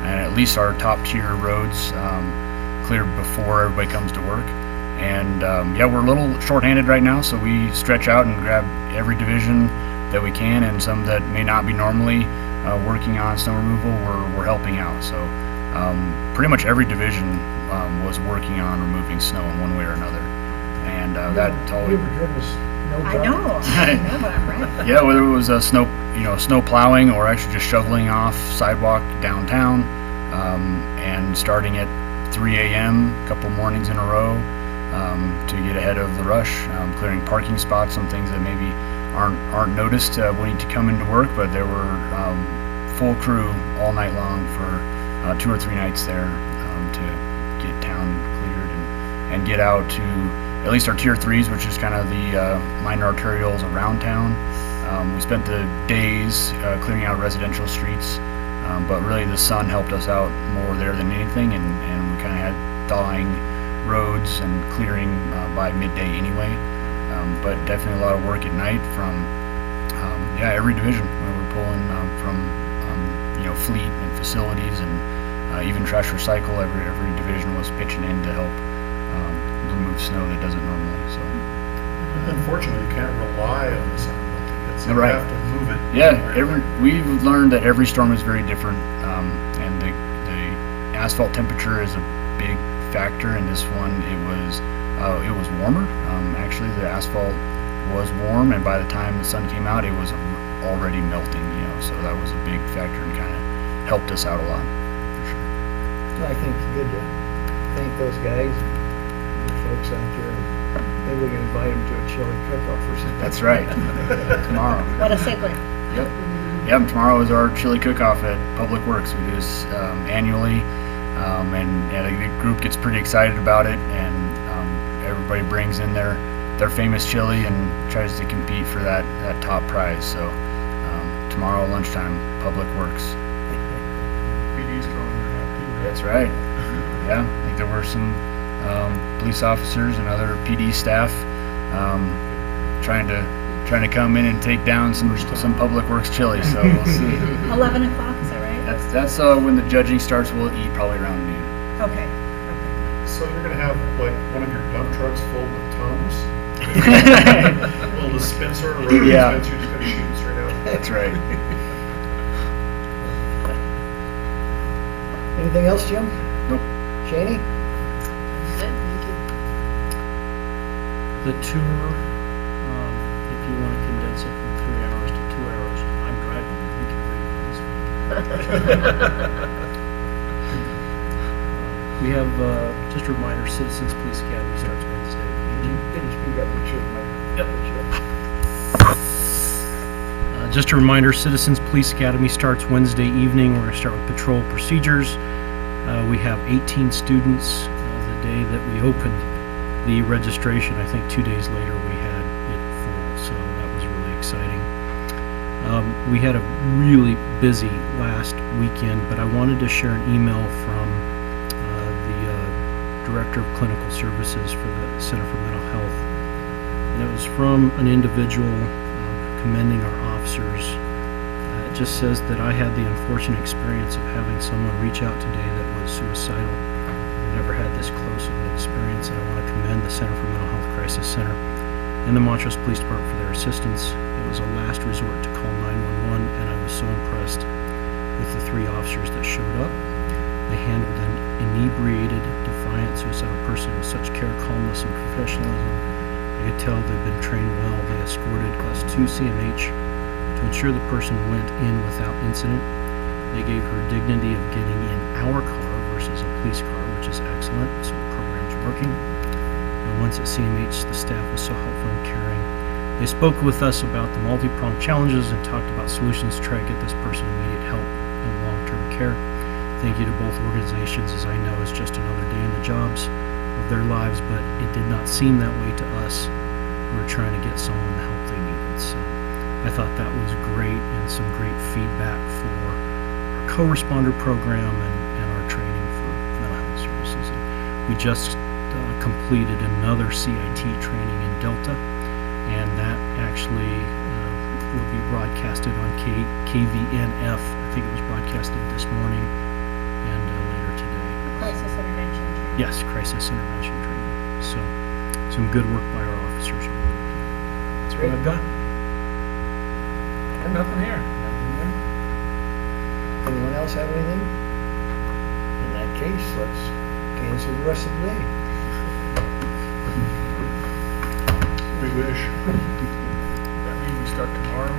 at least our top tier roads cleared before everybody comes to work. And yeah, we're a little shorthanded right now, so we stretch out and grab every division that we can, and some that may not be normally working on snow removal, we're helping out. So pretty much every division was working on removing snow in one way or another. And that's all. You ever driven a snow I truck? know, but I'm right. Yeah, whether it was snow plowing or actually just shoveling off sidewalk downtown, and starting at 3 a.m. a couple mornings in a row to get ahead of the rush, clearing parking spots, some things that maybe aren't noticed when you come into work, but there were full crew all night long for 2 or 3 nights there to get town cleared and get out to at least our tier 3s, which is kind of the minor arterials around town. We spent the days clearing out residential streets, but really the sun helped us out more there than anything, and we kind of had thawing roads and clearing by midday anyway. But definitely a lot of work at night from every division. We're pulling from fleet and facilities and even trash recycle. Every division was pitching in to help remove snow that doesn't normally. So Unfortunately, you can't rely on the sun. You Right. have to move it. yeah, we've learned that every storm is very different, and the asphalt temperature is a big factor. In this one, it was warmer. Actually, the asphalt was warm, and by the time the sun came out, it was already melting. So that was a big factor and kind of helped us out a lot, for sure. I think it's good to thank those guys and the folks out there. Maybe we can invite them to a chili cook-off or something. That's right. Tomorrow. What a segue. Yep. Yep. Tomorrow is our chili cook-off at Public Works. We do this annually, and the group gets pretty excited about it, and everybody brings in their famous chili and tries to compete for that top prize. So tomorrow lunchtime, Public Works. PD's throwing their hat too, right? That's right. Yeah, I think there were some police officers and other PD staff trying to trying to come in and take down some public works chili. So we'll see. 11 o'clock, is that right? That's when the judging starts. We'll eat probably around noon. Okay. So you're gonna have like one of your dump trucks filled with Tums? A little dispenser, a rotary Yeah. dispenser, you're just gonna shoot straight out. That's right. Anything else, Jim? Nope. Shani? Good, thank you. The tour, if you want to condense it from 3 hours to 2 hours, I'm driving, you can read. We have, just a reminder, Citizens Police Academy starts Wednesday. Did you speak up? We should Yep. Just a reminder, Citizens Police Academy starts Wednesday evening. We're going to start with patrol procedures. We have 18 students. The day that we opened the registration, I think 2 days later, we had it full, so that was really exciting. We had a really busy last weekend, but I wanted to share an email from Director of Clinical Services for the Center for Mental Health. And it was from an individual commending our officers. It just says that I had the unfortunate experience of having someone reach out today that was suicidal. I've never had this close of an experience, and I want to commend the Center for Mental Health Crisis Center and the Montrose Police Department for their assistance. It was a last resort to call 911, and I was so impressed with the 3 officers that showed up. They handled an inebriated, defiant, suicidal person with such care, calmness, and professionalism. I could tell they'd been trained well. They escorted us to CMH to ensure the person went in without incident. They gave her dignity of getting in our car versus a police car, which is excellent, so the program's working. And once at CMH, the staff was so helpful and caring. They spoke with us about the multi-pronged challenges and talked about solutions to try to get this person immediate help and long-term care. Thank you to both organizations, as I know it's just another day in the jobs of their lives, but it did not seem that way to us. We were trying to get someone the help they needed. So I thought that was great, and some great feedback for our co-responder program and our training for mental health services. And we just completed another CIT training in Delta, and that actually will be broadcasted on KVNF. I think it was broadcasted this morning. Crisis intervention training. Yes, crisis intervention training. So, some good work by our officers. That's what I've got. Got nothing here. Anyone else have anything? In that case, let's cancel the rest of the day. We wish. That means we start tomorrow.